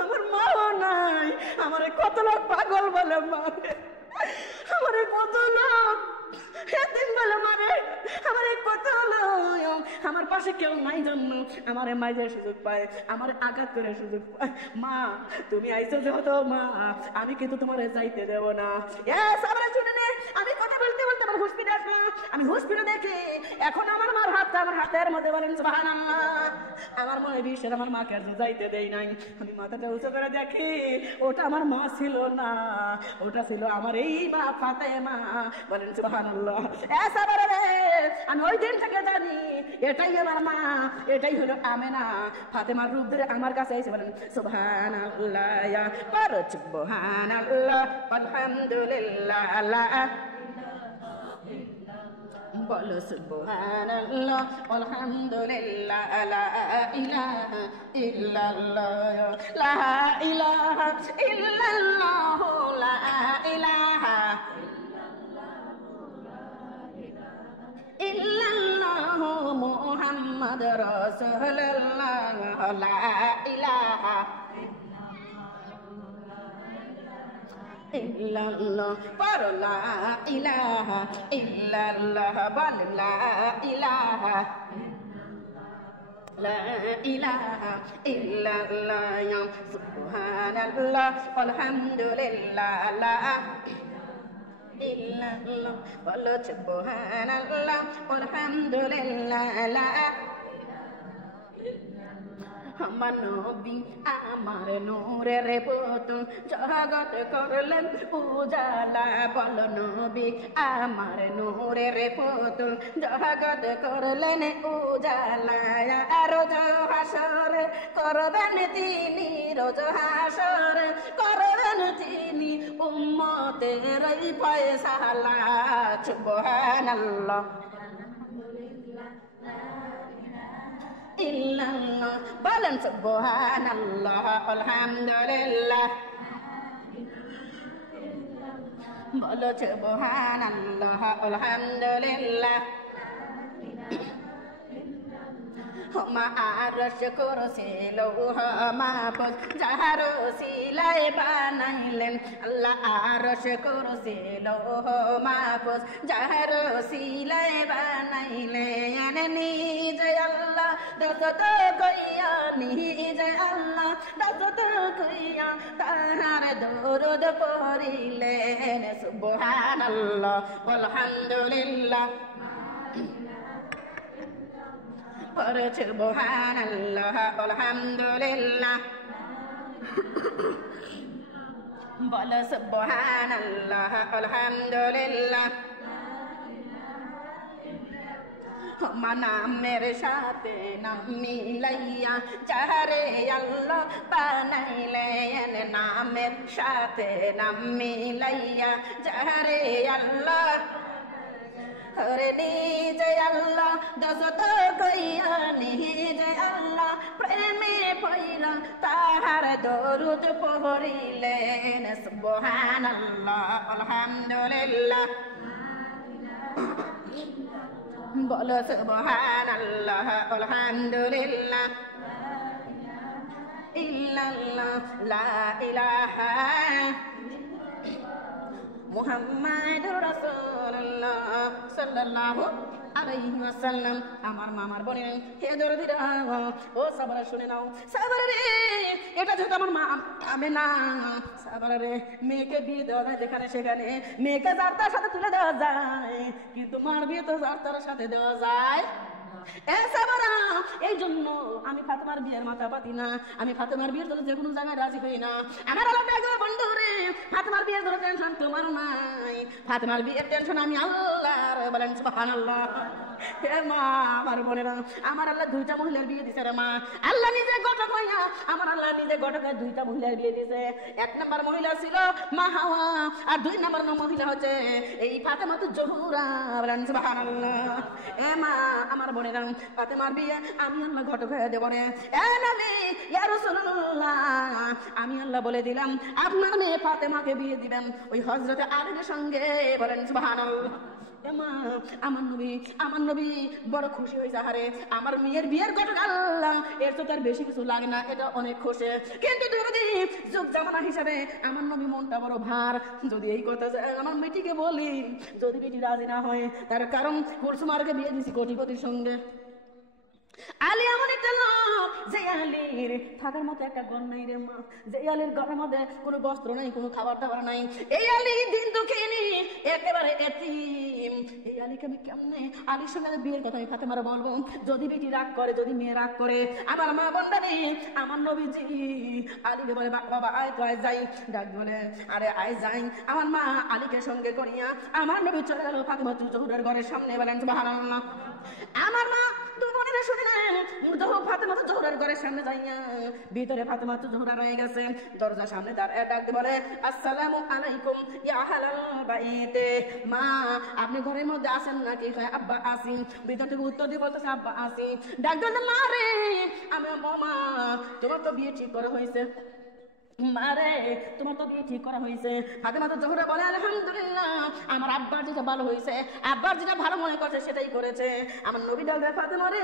আমার মাও নাই, আমার কত লোক পাগল বলে মারে, আমার কত লোক এতিম বলে মারে, আমার কত লোক, আমার পাশে কেউ নাই জন্য আমার মাইজের সুযোগ পায়, আমার আঘাত করে সুযোগ পায়। মা তুমি আইছো যেহেতু মা, আমি কিন্তু তোমার যাইতে দেব না। সাবরা শুনে নে, আমি কথা বলতে বলতে আমার হুশ ফিরে আসলো, আমি হুশ ফিরে দেখি এখন আমার মার হাতটা আমার হাতের মধ্যে। বলেন সুবহানাল্লাহ। আমার মনে বিশ্বাস আমার মাকে আর যাইতে দেই নাই, আমি মাথাটা উঁচু করে দেখি ওটা আমার মা ছিল না, ওটা ছিল আমার এই মা ফাতেমা। বলেন সুবহানাল্লাহ। আমি ওই দিন থেকে জানি এটাই আমার মা, এটাই হলো আমেনা। ফাতেমার রূপ ধরে আমার কাছে এসে বলেন সুবহানাল্লাহ, সুবহানাল্লাহ, আলহামদুলিল্লাহ, বলো সুবহানাল্লাহ, আলহামদুলিল্লাহ, লা ইলাহা ইল্লাল্লাহ, লা ইলাহা ইল্লাল্লাহ, লা ইলাহা ইল্লাল্লাহ, মুহাম্মদ রাসূলুল্লাহ, লা ইলাহা ইল্লাল্লাহ, বলো লা ইলাহা ইল্লাল্লাহ, বল লা ইলাহা, লা ইলাহা ইল্লাল্লাহ, সুবহানাল্লাহ, আলহামদুলিল্লাহ, লা ইল্লাল্লাহ, বলো সুবহানাল্লাহ, আলহামদুলিল্লাহ, লা আমার নবী আমার নূরের পুতুল জগৎ করলেন উজালা বল নবী আমার নূরের পুতুল জগৎ করলেন উজালা রোজ হাসর করবেন তিনি রোজ হাসর করবেন তিনি উম্মতের ফয়সালা সুবহানাল্লাহ illallah বলেন সুবহানাল্লাহ আলহামদুলিল্লাহ বলো সুবহানাল্লাহ আলহামদুলিল্লাহ মা আরশ কুরসি লৌহ মাহফুজ যাহার সিলায় বানাইলেন আল্লাহ আরশ কুরসি লৌহ মাহফুজ যাহার সিলায় বানাইলেন নিজে আল্লাহ দত কইয়া নিজে আল্লাহ দত কইয়া তাহার দরুদ পড়িলেন সুবহানাল্লাহ আলহামদুলিল্লাহ পড়ে সুবহানাল্লাহ আলহামদুলিল্লাহ বলো সুবহানাল্লাহ আলহামদুলিল্লাহ নামের সাথে নাম মিলাইয়া যাহারে আল্লাহ বানাইলেন নামের সাথে নাম মিলাইয়া যাহারে আল্লাহ হরে নিজে আল্লাহ দশত কইয়া নিজে আল্লাহ প্রেমে পইরা তাহার দরুদ পড়িলেন সুবহানাল্লাহ আলহামদুলিল্লাহ বলো সুবহানাল্লাহ আলহামদুলিল্লাহ ইল্লাল্লাহ লা ইলাহা মুহাম্মাদুর রাসূলুল্লাহ সাল্লাল্লাহু আলাইহি ওয়াসাল্লাম আমার মামার বোনের হে দরদিরা ও সাবরা শুনে নাও সাবরা রে এটা যেহেতু আমার মা আমি না সাবরা রে মেয়েকে বিয়ে দেওয়া যায় যেখানে সেখানে মেয়েকে যার তার সাথে তুলে দেওয়া যায় কিন্তু মার বিয়ে তো যার তার সাথে দেওয়া যায় এই জন্য আমি ফাতেমার বিয়ের মাথা পাতি না আমি ফাতেমার বিয়ের জন্য যে কোনো জায়গায় রাজি হই না আমার আল্লাহ বন্ধু রে ফাতেমার বিয়ের জন্য টেনশন তোমার নাই ফাতেমার বিয়ের টেনশন আমি আল্লাহর বলেন সুবহানাল্লাহ হে মা আমার বোনেরা আমার আল্লাহ দুইটা মহিলার বিয়ে দিছে রে মা আল্লাহ নিজে ঘটক হইয়া আমার আল্লাহ নিজে ঘটকে দুইটা মহিলার বিয়ে দিছে এক নাম্বার মহিলা ছিল মা হাওয়া আর দুই নাম্বার মহিলা হচ্ছে এই ফাতেমা তো জোহরা বলেন সুবহানাল্লাহ এ মা আমার বোনেরা ফাতেমার বিয়ে আমি আল্লাহ ঘটক হয়ে দেব রে এ নবী ইয়া রাসূলুল্লাহ আমি আল্লাহ বলে দিলাম আপনার মেয়ে ফাতেমাকে বিয়ে দিবেন ওই হযরতে আলীর সঙ্গে বলেন সুবহানাল্লাহ আমার নবী বড় খুশি হয়েছে হারে আমার মেয়ের বিয়ের ঘটনা আল্লাহ এর তো তার বেশি কিছু লাগে না এটা অনেক খুশি কিন্তু যদি যুগ জামানা হিসাবে আমার নবী মনটা বড় ভার যদি এই কথা আমার মেয়েটিকে বলি যদি বেটি রাজি না হয় তার কারণ কুলসুমারকে বিয়ে দিছি কোটিপতির সঙ্গে আলী এমন একটা লোক যে আলীর থাকার মতো একটা ঘর নাই রে মা যে আলীর ঘরের মধ্যে কোনো বস্ত্র নাই কোনো খাবার দাবার নাই এই আলী দিন দুঃখিনী একেবারে এতিম এই আলীকে আমি কেমনে আলীর সঙ্গে বিয়ের কথা আমি ফাতেমারে বলবো যদি বেটি রাগ করে যদি মেয়ে রাগ করে আমার মা বন্দানি আমার নবীজি আলীকে বলে বাবা আয় তো আয় যাই ডাক বলে আরে আয় যাই আমার মা আলীকে সঙ্গে করিয়া আমার নবী চলে গেল ফাতেমা জোহরার ঘরের সামনে বলেন সুবহানাল্লাহ আমার মা দুপুরে শুনে ফাতেমা জোহরার ঘরের সামনে যাইয়া ভিতরে ফাতেমা জোহরা রয়ে গেছে দরজার সামনে তার ডাক বলে আসসালামু আলাইকুম ইয়া আহলাল বাইতে মা আপনি ঘরের মধ্যে আছেন নাকি আব্বা আসি ভিতর থেকে উত্তর দিয়ে বলতেছে আব্বা আসি ডাক দিল মা রে আমি মামা তোমার তো বিয়ে ঠিক করা হয়েছে মারে তোমার তো বিয়ে ঠিক করা হয়েছে ফাতেমা তো জোহরা বলে আলহামদুলিল্লাহ আমার আব্বার যেটা ভালো হয়েছে আব্বার যেটা ভালো মনে করছে সেটাই করেছে আমার নবী ডাক দেয় ফাতেমা রে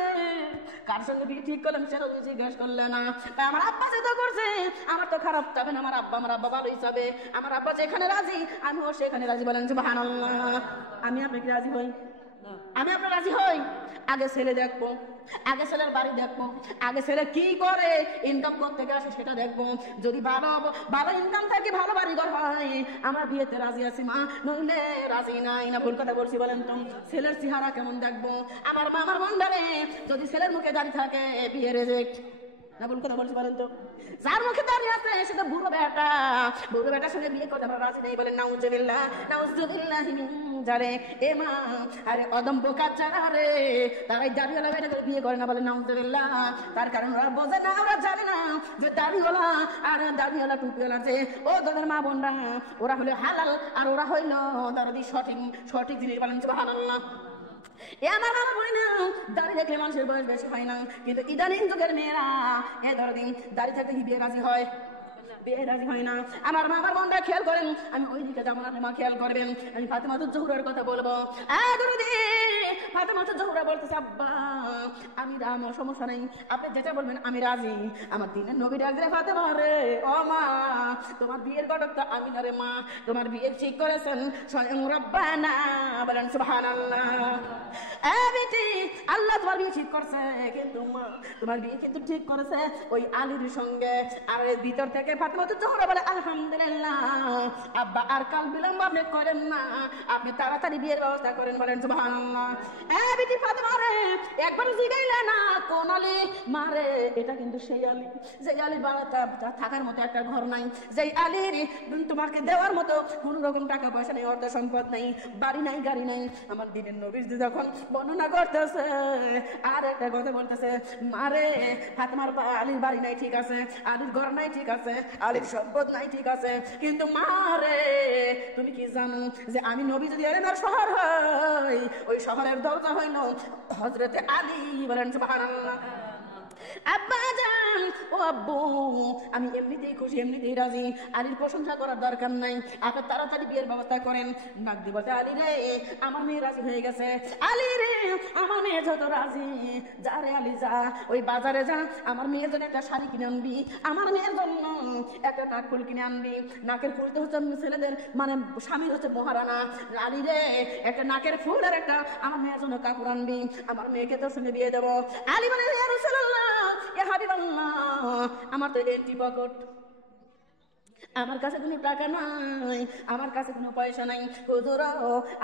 কার সঙ্গে বিয়ে ঠিক করলাম সেটা জিজ্ঞেস করলে না তা আমার আব্বা যেটা করছে আমার তো খারাপ যাবে না আমার আব্বা ভালো হিসাবে আমার আব্বা যেখানে রাজি আমিও সেখানে রাজি বলেন সুবহানাল্লাহ আমি আপনাকে রাজি হই আমি আপনার রাজি হই আগে ছেলে দেখবো আগে ছেলের বাড়ি দেখবো আগে ছেলে কি করে ইনকাম করতে আসে সেটা দেখবো যদি ভালো ইনকাম থাকে ভালো বাড়ি ঘর হয় আমরা বিয়েতে রাজি আছি মা নইলে রাজি নাই না ভুল কথা বলছি বলেন তো ছেলের চেহারা কেমন দেখবো আমার মামার বন্ধারে যদি ছেলের মুখে দাঁড়িয়ে থাকে বিয়ে রেজেক্ট না ভুল কথা বলছি বলেন তো? যার মুখে দাঁড়িয়ে আছে সেটা বুড়ো বেটা, বুড়ো বেটার সঙ্গে বিয়ে করতে আমরা রাজি নেই বলেন নাউজুবিল্লাহ, নাউজুবিল্লাহ মিন যালিক। এ মা, আরে অদম বোকা যারা রে, তারাই দাড়িওয়ালা বেটাকে বিয়ে করে না বলেন নাউজুবিল্লাহ। তার কারণ ওরা বোঝে না, ওরা জানে না যে দাড়িওয়ালা আর দাড়িওয়ালা টুপিওয়ালা যে ও তোদের মা বোনরা, ওরা হলো হালাল আর ওরা হইল দরদি সঠিক সঠিক জিনিস বলেন সুবহানাল্লাহ। এ আমার বাবা বলি না, দাড়ি দেখলে মানুষের বয়স বেশি হয় না, কিন্তু ইদানিং যুগের মেয়েরা এ দরদি দাড়ি থাকতে কি বিয়ে রাজি হয়? বিয়ে রাজি হয় না। আমার মা আমার বোনরা খেয়াল করেন, আমি ওই দিকে যাবো না, আপনি মা খেয়াল করবেন। আমি ফাতেমাতুজ জোহরার কথা বলবো। ফাতেমাতুজ জোহরা বলতেছে আব্বা আমি আমার সমস্যা নেই, আপনি যেটা বলবেন আমি রাজি। আমার দিনের নবী ডাক দিলে ফাতেমা রে, ও মা তোমার বিয়ের ঘটক তো আমি না রে মা, তোমার বিয়ে ঠিক করেছেন স্বয়ং রব্বানা বলেন সুবহানাল্লাহ। এ বেটি, আল্লাহ তোমার বিয়ে ঠিক করছে, কিন্তু মা তোমার বিয়ে কিন্তু ঠিক করেছে ওই আলীর সঙ্গে। আর ভিতর থেকে ফাতেমাতুজ জোহরা বলে আলহামদুলিল্লাহ আব্বা, আর কাল বিলম্ব আপনি করেন না, আপনি তাড়াতাড়ি বিয়ের ব্যবস্থা করেন বলেন সুবহানাল্লাহ। এ বেটি ফাতেমা রে, একবার জিগাইলে না কোন আলী? মারে এটা কিন্তু সেই আলী, যে আলীর বাড়িতে থাকার মতো একটা ঘর নাই, যেই আলীর তোমাকে দেওয়ার মতো কোন রকম টাকা পয়সা নেই, অর্থ সম্পদ নেই, বাড়ি নাই, গাড়ি নাই। আমার দিনের নবী যখন বর্ণনা করতেছে আর একটা কথা বলতেছে, মারে ফাতেমার আলীর বাড়ি নাই ঠিক আছে, আলীর ঘর নাই ঠিক আছে, আলীর সম্পদ নাই ঠিক আছে, কিন্তু মারে তুমি কি জানো যে আমি নবী যদি এলেনার শহর হই, ওই শহরের দরজা হইল হযরতে আলী বলেন সুবহানাল্লাহ। আব্বা জান, ও আব্বু আমি এমনিতেই খুশি, এমনিতেই রাজি, আলীর প্রশংসা করার দরকার নাই, আপনি তাড়াতাড়ি বিয়ের ব্যবস্থা করেন। ডাক দিয়ে বলতে আলী রে আমার মেয়ে রাজি হয়ে গেছে। আলী রে আমার মেয়ে যত রাজি, যা রে আলী যা, ওই বাজারে যা, আমার মেয়ের জন্য একটা শাড়ি কিনে আনবি, আমার মেয়ের জন্য একটা নাক ফুল কিনে আনবি। নাকের ফুল তো হচ্ছে ছেলেদের মানে স্বামীর হচ্ছে মহারানা। আলী রে একটা নাকের ফুল আর একটা আমার মেয়ের জন্য কাপড় আনবি, আমার মেয়েকে তোর সঙ্গে বিয়ে দেবো। আলী বলে ইয়া রাসূলুল্লাহ, ইয়া হাবিবাল্লাহ, আমার তো এন্টি পকেট, আমার কাছে কোনো টাকা নাই, আমার কাছে কোনো পয়সা নাই, হুজুর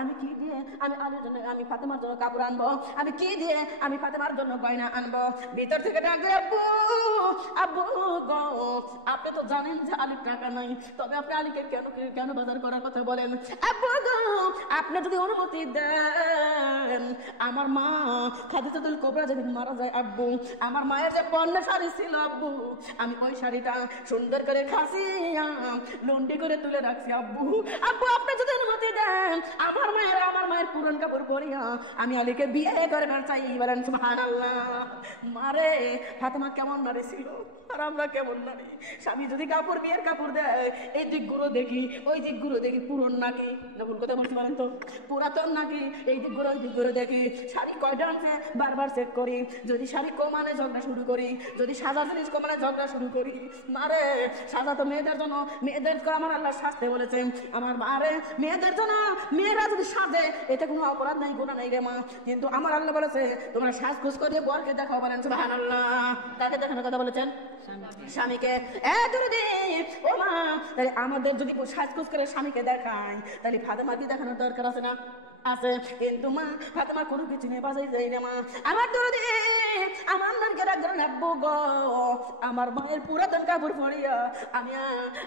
আমি কি দিয়ে আমি আলীর জন্য, আমি ফাতেমার জন্য কাপড় আনবো, আমি কি দিয়ে আমি ফাতেমার জন্য গয়না আনবো? ভিতর থেকে ডাক দেয় আব্বু, আব্বু গো আপনি তো জানেন যে আলীর টাকা নাই, তবে আপনি আলীকে কেন কেন বাজার করার কথা বলেন? আব্বু গো আপনি যদি অনুমতি দেন, আমার মা খাদিজাতুল কুবরা যেদিন মারা যায় আব্বু, আমার মায়ের যে পণ্যের শাড়ি ছিল আব্বু, আমি ওই শাড়িটা সুন্দর করে খাসিয়া লন্ডি করে তুলে রাখছি আব্বু। আব্বু আপনি যদি অনুমতি দেন, আমার মায়ের পুরন কাপড় পরিয়া আমি আলীকে বিয়ে করবার চাই বলেন সুবহানাল্লাহ। মারে ফাতেমা কেমন নারী ছিল আর আমরা কেমন নারী। স্বামী যদি কাপড় বিয়ের কাপড় দেয়, এই দিকগুলো দেখি ওই দিকগুলো দেখি, পুরন নাকি না ভুল কথা বলতে পারেন তো, পুরাতন নাকি, এই দিকগুলো ওই দিকগুলো দেখি, শাড়ি কয়টা আছে বারবার চেক করি, যদি শাড়ি কমানে ঝগড়া শুরু করি, যদি সাজা জিনিস কমানে ঝগড়া শুরু করি। মারে সাজা তো মেয়েদের জন্য, মেয়েদের আমার আল্লাহ সাজতে বলেছেন, আমার মারে মেয়েদের জন্য, মেয়েরা যদি সাজে এতে কোনো অপরাধ নাই, গুনাহ নাই রে মা, কিন্তু আমার আল্লাহ বলেছে তোমরা সাজগোজ করে বরকে দেখাও বলেন সুবহানাল্লাহ। কাকে দেখানোর কথা বলেছেন? স্বামীকে। ও মা তাহলে আমাদের যদি সাজগোজ করে স্বামীকে দেখায়, তাহলে ফাতেমাকে দেখানোর দরকার আছে না? আছে, কিন্তু মা ফাতেমা কোনো কিছু নিয়ে বাজাই যায় না। মা আমার দরদি আমার নামকে রাখবেন আব্বু গো, আমার মায়ের পুরাতন কাপড় পরিয়া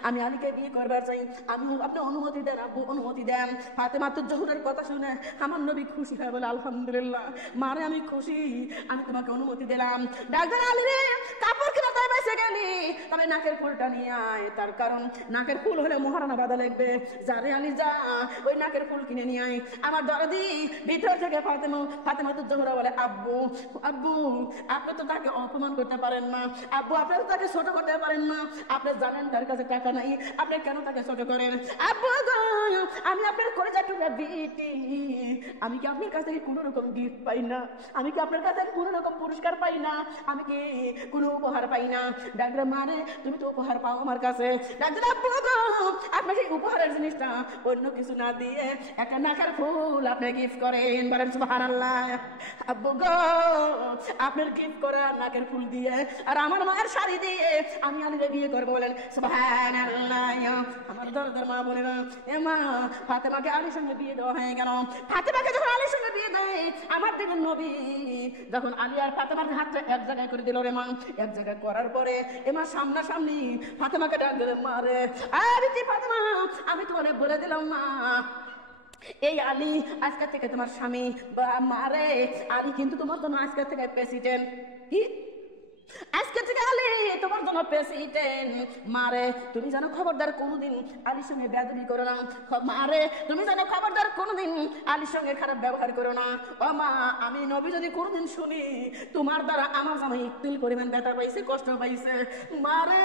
আমি আলীকে বিয়ে করবার চাই, আমি আপনি অনুমতি দেন আব্বু, অনুমতি দেন। ফাতেমাতুজ জোহরার কথা শুনে আমার নবী খুশি হয় বলে আলহামদুলিল্লাহ, মারে আমি খুশি, আমি তোমাকে অনুমতি দিলাম। ডাক্তার আলী রে কাপড় কিনা তাই বেঁচে গেলি, তবে নাকের ফুলটা নিয়ে আয়, তার কারণ নাকের ফুল হলে মহারানা বাধা লাগবে। যারে আলী যা ওই নাকের ফুল কিনে নিয়ে আয়। আমার দরদি ভিতর থেকে ফাতেমাতুজ জোহরা বলে আব্বু, আব্বু আপনি তো তাকে অপমান করতে পারেন না, আব্বু আপনি তো তাকে ছোট করতে পারেন না, আপনি জানেন তার কাছে টাকা নাই, আপনি কেন তাকে ছোট করেন? আব্বু আমি আপনার কলেজা টুকরা বিটি, আমি কি আপনার কাছ থেকে কোনো রকম গিফট পাই না? আমি কি আপনার কাছ থেকে কোনো রকম পুরস্কার পাই না? আমি কি কোনো উপহার পাই না? ডাক্তার মানে তুমি তো উপহার পাও আমার কাছে। ডাক্তার আব্বু আপনার সেই উপহারের জিনিসটা অন্য কিছু না দিয়ে একটা নাকের ফুল আপনি গিফট করেন বলেন সুবহানাল্লাহ। আব্বু গো আপনার গিফট করা নাকের ফুল দিয়ে আর আমার মায়ের শাড়ি দিয়ে আমি আলীকে বিয়ে করবো বলেন সুবহানাল্লাহ। আমার দরদের মা বোনেরা, এ মা ফাতেমাকে আলীর সঙ্গে বিয়ে দেওয়া হয়ে গেল। ফাতেমাকে যখন আলীর সঙ্গে বিয়ে দেয়, আমার দিনের নবী যখন আলী আর ফাতেমার হাতটা এক জায়গায় করে দিল রে মা, এক জায়গায় করার পর পরে এমা সামনাসামনি ফাতেমাকে ডাক দিলে, মারে আরে ফাতেমা, আমি তোমাকে বলে দিলাম মা, এই আলী আজকে থেকে তোমার স্বামী। মারে আলী কিন্তু তোমার জন্য আজকে থেকে প্রেসিডেন্ট। কি আজকে থেকে আলী তোমার জন্য প্রেসিডেন্ট। মারে তুমি জানো খবরদার কোনোদিন আলীর সঙ্গে বেয়াদবি করো না। মারে তুমি জানো খবরদার কোনোদিন আলীর সঙ্গে খারাপ ব্যবহার করো না। ও মা, আমি নবী যদি কোনোদিন শুনি তোমার দ্বারা আমার জানো একটু পরিমাণ ব্যথা পাইছে, কষ্ট পাইছে, মারে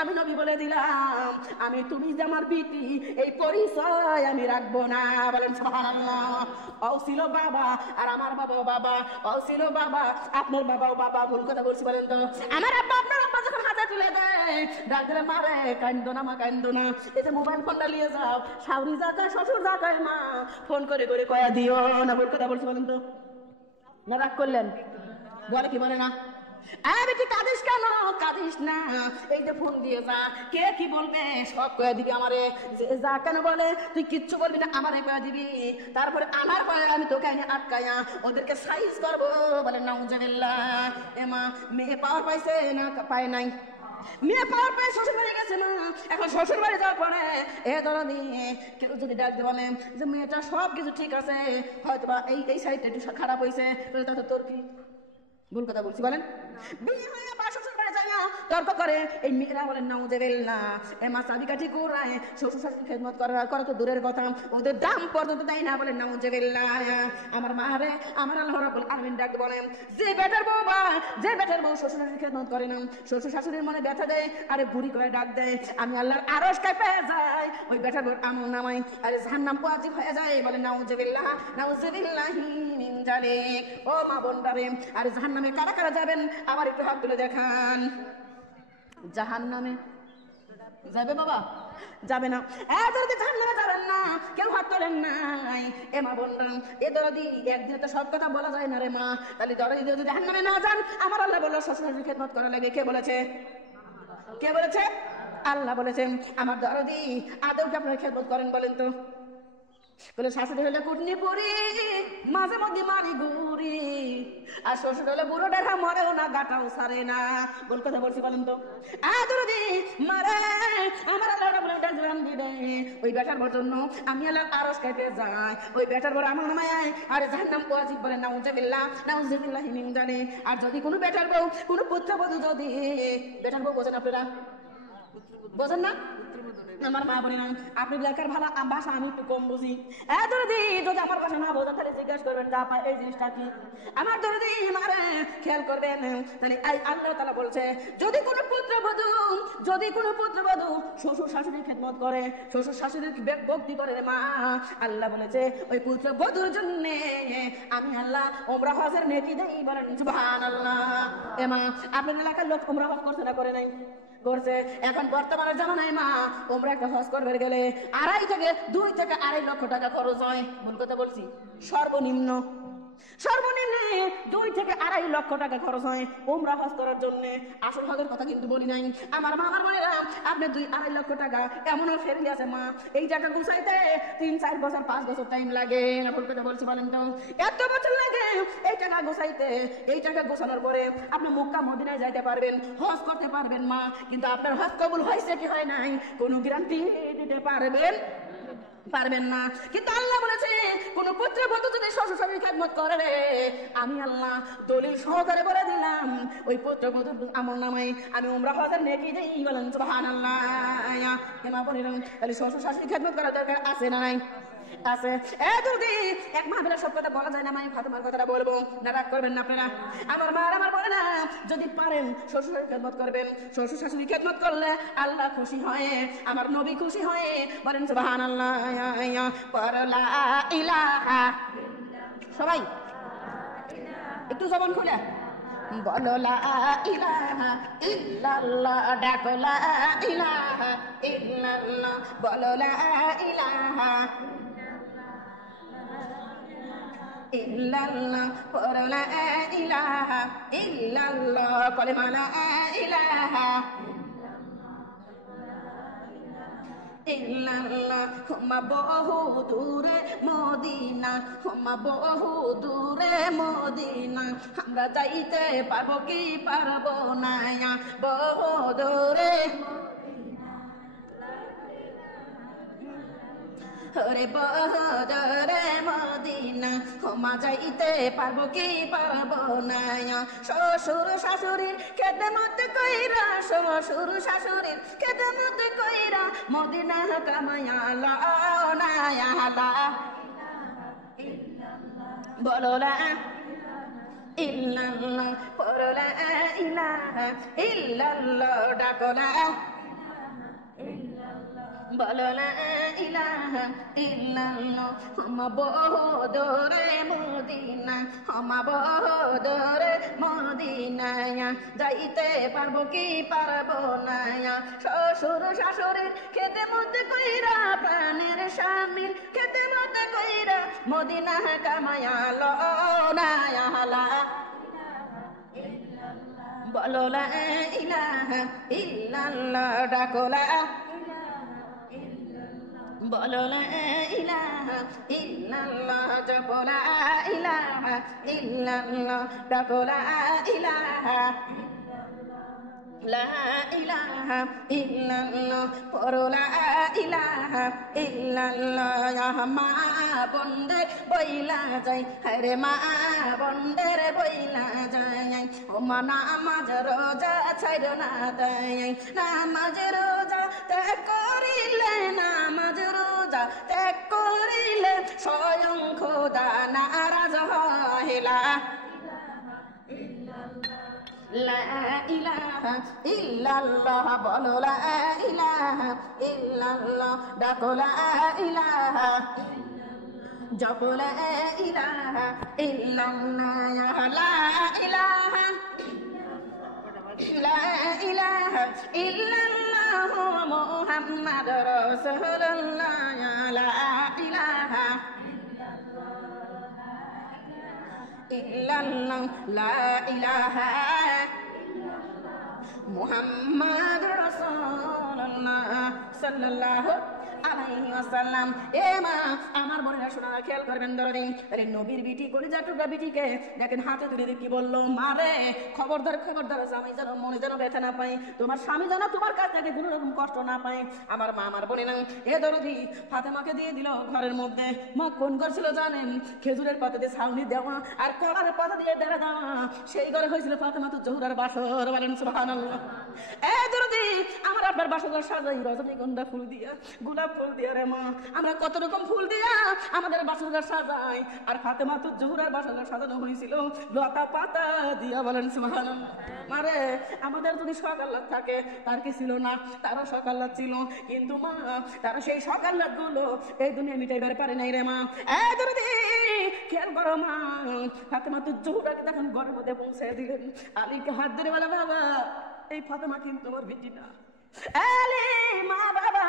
আমি নবী বলে দিলাম, আমি তুমি যে আমার বিটি এই পরিচয় আমি রাখবো না। বলেন সুবহানাল্লাহ। ও ছিল বাবা আর আমার বাবাও বাবা, ও ছিল বাবা আপনার বাবাও বাবা। ভুল কথা বলছি বলেন তো? আমার আব্বা আপনার আব্বা যখন হাতে তুলে দেয় ডাক দিলে, মারে কান্দো না মা, কান্দো না, এই যে মোবাইল ফোনটা নিয়ে যাও, শাশুড়ি যাকায় শ্বশুর যাকায় মা ফোন করে করে কয়া দিও না। ভুল কথা বলছি বলেন তো? না রাগ করলেন? বলে কি বলে না? বেটি কাঁদিস কেন? কাঁদিস না, এই যে ফোন দিয়ে যা, কে কি বলবে সব কয়ে দিবি আমারে। যা কেন বলে তুই কিচ্ছু বলবি না, আমারে কয়ে দিবি। তারপরে আমার পরে আমি তোকে আটকায়া ওদেরকে সাইজ করবো। বলে নাউজুবিল্লাহ। এমা মেয়ে পাওয়ার পাইছে না পায় নাই? মেয়ে পাওয়ার পায় শ্বশুর বাড়ি গেছে না, এখন শ্বশুর বাড়ি যাওয়ার পরে এ ধরো দিয়ে কেউ যদি ডাকতে বলে যে মেয়েটা সব কিছু ঠিক আছে, হয়তো বা এই সাইডটা একটু খারাপ হয়েছে, তাহলে তোর কি? ভুল কথা বলছি বলেন? বিয়ে হয়ে বা শ্বশুর বাড়ি যায় না তর্ক করে, এই মেয়েরা বলেন নাউজুবিল্লাহ। এ মা চাবিকাঠি কুড়ায় শ্বশুর শাশুড়ি খেদমত করা তো দূরের কথা, ওদের দাম পর্যন্ত দেয় না। বলেন নাউজুবিল্লাহ। আমার মা রে, আমার আল্লাহ রাব্বুল আলামিন ডাক বলেন, যে বেটার বউ বা যে বেটার বউ শ্বশুর শাশুড়ি খেদমত করে না, শ্বশুর শাশুড়ির মনে ব্যথা দেয়, আরে বুড়ি করে ডাক দেয়, আমি আল্লাহর আরশ কাঁপে যায়, ওই বেটার বউর আমল নামায় আরে জাহান্নাম ওয়াজিব হয়ে যায়। বলেন নাউজুবিল্লাহ, নাউজুবিল্লাহি মিন জালিক। ও মা বোনরা, আরে জাহান্নামে কারা কারা যাবেন আবার একটু হাত তুলে দেখান। জাহান্নামে যাবে বাবা? যাবে না। যদি জাহান্নামে যাবেন না, কেউ হাত তোলেন নাই। এ মা বোনরা, এ দরদি একদিনে তো সব কথা বলা যায় না রে মা। তাহলে দরদি যদি জাহান্নামে না যান, আমার আল্লাহ বললো শ্বশুর খেদমত করা লাগে। কে বলেছে? কে বলেছে? আল্লাহ বলেছেন। আমার দরদি আদৌ কি আপনারা খেদমত করেন বলেন তো? বলে শাশুড়ি হলে কুটনি পুরি, মাঝে মধ্যে মারি গুড়ি, আর শ্বশুর হলে বুড়ো দেখা মরেও না, গাটাও সারে না। বল কথা বলছি বলেন তো? আদরদি মারে আমার আল্লাহ বলে ডাকলাম দিবে, ওই বেটার বর জন্য আমি আল্লাহ আরশ কাঁপে যাই, ওই বেটার বর আমার নামায় আর জাহান্নাম ওয়াজিব। বলে নাউজুবিল্লাহ, নাউজুবিল্লাহি মিন জালিক। আর যদি কোনো বেটার বউ, কোনো পুত্রবধূ যদি, বেটার বউ বোঝেন আপনারা? বোঝেন না? আমার মা বলে না, আপনি লেখার ভালো ভাষা আমি একটু কম বুঝি। যদি আমার ভাষা না বোঝেন তাহলে জিজ্ঞাসা করবেন যা পায় এই জিনিসটা কি। আমার যদি মারে খেয়াল করবেন, তাহলে আল্লাহ তাআলা বলছে, যদি কোনো পুত্রবধূ শ্বশুর শাশুড়ির খেদমত করে, শ্বশুর শাশুড়ির ভক্তি করে মা, আল্লাহ বলেছে ওই পুত্রবধূর জন্য আমি আল্লাহ উমরা হজের নেকি দেই। বলেন সুবহানাল্লাহ। এমা আপনার এলাকার লোক উমরা হজ করছে না করে নাই? করছে। এখন বর্তমানের জামানায় মা ওমরা একটা হজ করবে গেলে 2 থেকে 2.5 লক্ষ টাকা খরচ হয়। ভুল কথা বলছি? সর্বনিম্ন 2 থেকে 2.5 লক্ষ টাকা খরচ হয় ওমরা হজ করার জন্য। আসল হজের কথা কিন্তু বলি নাই। আমার মামার বলেলাম আপনি 2-2.5 লক্ষ টাকা এমনও ফেরি আছে মা, এই টাকা গুছাইতে 3-4 বছর 5 বছর টাইম লাগে। ভুল কথা বলছি বলেন তো? এত বছর লাগে এই টাকা গুছাইতে। এই টাকা গোছানোর পরে আপনি মক্কা মদিনায় যাইতে পারবেন, হজ করতে পারবেন মা, কিন্তু আপনার হজ কবুল হয়েছে কি হয় নাই কোনো গ্যারান্টি দিতে পারবেন না। কিন্তু আল্লাহ বলেছে কোন পুত্রবধূ যদি শ্বশুর শাশুড়ির খেদমত করে, আমি আল্লাহ দলিল সহকারে বলে দিলাম ওই পুত্রবধূর আমলনামায় আমি উমরা হজের নেকি দেই। বলেন সুবহানাল্লাহ। মা বলেন তাহলে শ্বশুর শাশুড়ির খেদমত করার দরকার আছে না নাই? আছে। যদি এক মাহফিলে সব কথা বলা যায় না, আমি ফাতেমার কথাটা বলবো, না রাগ করবেন না আপনারা? আমার মা আমার বলে না, যদি পারেন শ্বশুর শাশুড়ির খেদমত করবেন। শ্বশুর শাশুড়ির খেদমত করলে আল্লাহ খুশি হয়, আমার নবী খুশি হয়। বলেন সুবহানাল্লাহ। লা ইলাহা, সবাই একটু জবান খুলে বলো লা ইলাহা ইল্লাল্লাহ, ডাকো লা ইলাহা ইল্লাল্লাহ, বলো লা ইলাহা ইল্লাল্লাহ, পড়ো লা ইলাহা ইল্লাল্লাহ, কলেমা লা ইলাহা ইল্লাল্লাহ হুম্মা বহু দূরে মদিনা হুম্মা বহু দূরে মদিনা আমরা যাইতে পারবো কি পারবো না বহু দূরে ওরে বহু দূরে মদিনা হুম্মা যাইতে পারবো কি পারবো না শ্বশুর শাশুড়ির খেদমত কইরা শ্বশুর শাশুড়ির খেদমত কইরা মদিনা কামায়া লাও না লা বলো লা ইল্লাল্লাহ পড়ো লা ইলাহা ইল্লাল্লাহ ডাকো লা বলো লা ইলাহা ইল্লাল্লাহ হুম্মা বহু দূরে মদিনা হুম্মা বহু দূরে মদিনা যাইতে পারবো কি পারবো না শ্বশুর শাশুড়ির খেদমত কইরা প্রাণের স্বামীর খেদমত কইরা মদিনা কামায়া লও না লা বলো লা ইলাহা ইল্লাল্লাহ ডাকো লা বলো লা ইলাহা ইল্লাল্লাহ জপো লা ইলাহা ইল্লাল্লাহ ডাকো লা ইলাহা লা ইলাহা ইল্লাল্লাহ পড়ো লা ইলাহা ইল্লাল্লাহ মা বন্দে বইলা যায় হরে মা বন্দের বইলা যায় ও মা নামাজ রোজা ছাইরো না দেয় নামাজ রোজা ত্যাগ করিলে নামাজ রোজা ত্যাগ করিলে স্বয়ং খোদা নারাজ হয় লা ইলাহা ইল্লাল্লাহ বলো লা ইলাহা ইল্লাল্লাহ ডাকো লা ইলাহা জপো লা ইলাহা ইল্লাল্লাহ লা ইলাহা লা ইলাহা ইল্লাল্লাহ মুহাম্মাদুর রাসূলুল্লাহ লা ইলাহা ইল্লাল্লাহ লা ইলাহা মুহাম্মাদুর রাসূলুল্লাহ সাল্লাল্লাহু আলাইহি ওয়াসাল্লাম। এ মা আমার বোনেরা শোনা খেয়াল করবেন দরদি আরে নবীর বিটি কলিজা টুকরা বিটিকে দেখেন হাতে তুলে দিয়ে কি বললো মা রে খবরদার খবরদার স্বামী যেন মনে যেন ব্যথা না পায় তোমার স্বামী যেন তোমার কাছ থেকে কোনো রকম কষ্ট না পায়। আমার মা আমার বোনেরা এ দরদি ফাতেমাকে দিয়ে দিল ঘরের মধ্যে মা কোন করছিল জানেন খেজুরের পাতা দিয়ে ছাউনি দেওয়া আর কলার পাতা দিয়ে বেড়া দেওয়া সেই ঘরে হয়েছিল ফাতেমা তো জোহরার বাসর বলেন সুবহানাল্লাহ। এ দরদি আমার আপনার বাসর সাজাই রজনীগন্ধা ফুল দিয়া গোলাপ ফুল দিয়া রে মা আমরা কত রকম ফুল দিয়া আমাদের বাসর ঘর সাজাই আর ফাতেমা তো জোহরার বাসর ঘর সাজানো হয়েছিল লতা পাতা দিয়া বলেন সুবহানাল্লাহ। মারে আমাদের যদি শখ আহ্লাদ থাকে তার কি ছিল না তারও শখ আহ্লাদ ছিল কিন্তু মা তার সেই শখ আহ্লাদ গুলো এই দুনিয়া মিটাইবার পারে নাই রে মা। এই দরদি খেয়াল করো মা ফাতেমা তো জোহরাকে তখন ঘরের মধ্যে পৌঁছে দিলেন আলীকে হাত ধরে বলে বাবা এই ফাতেমা কিন্তু তোমার বেটি না আলে মা বাবা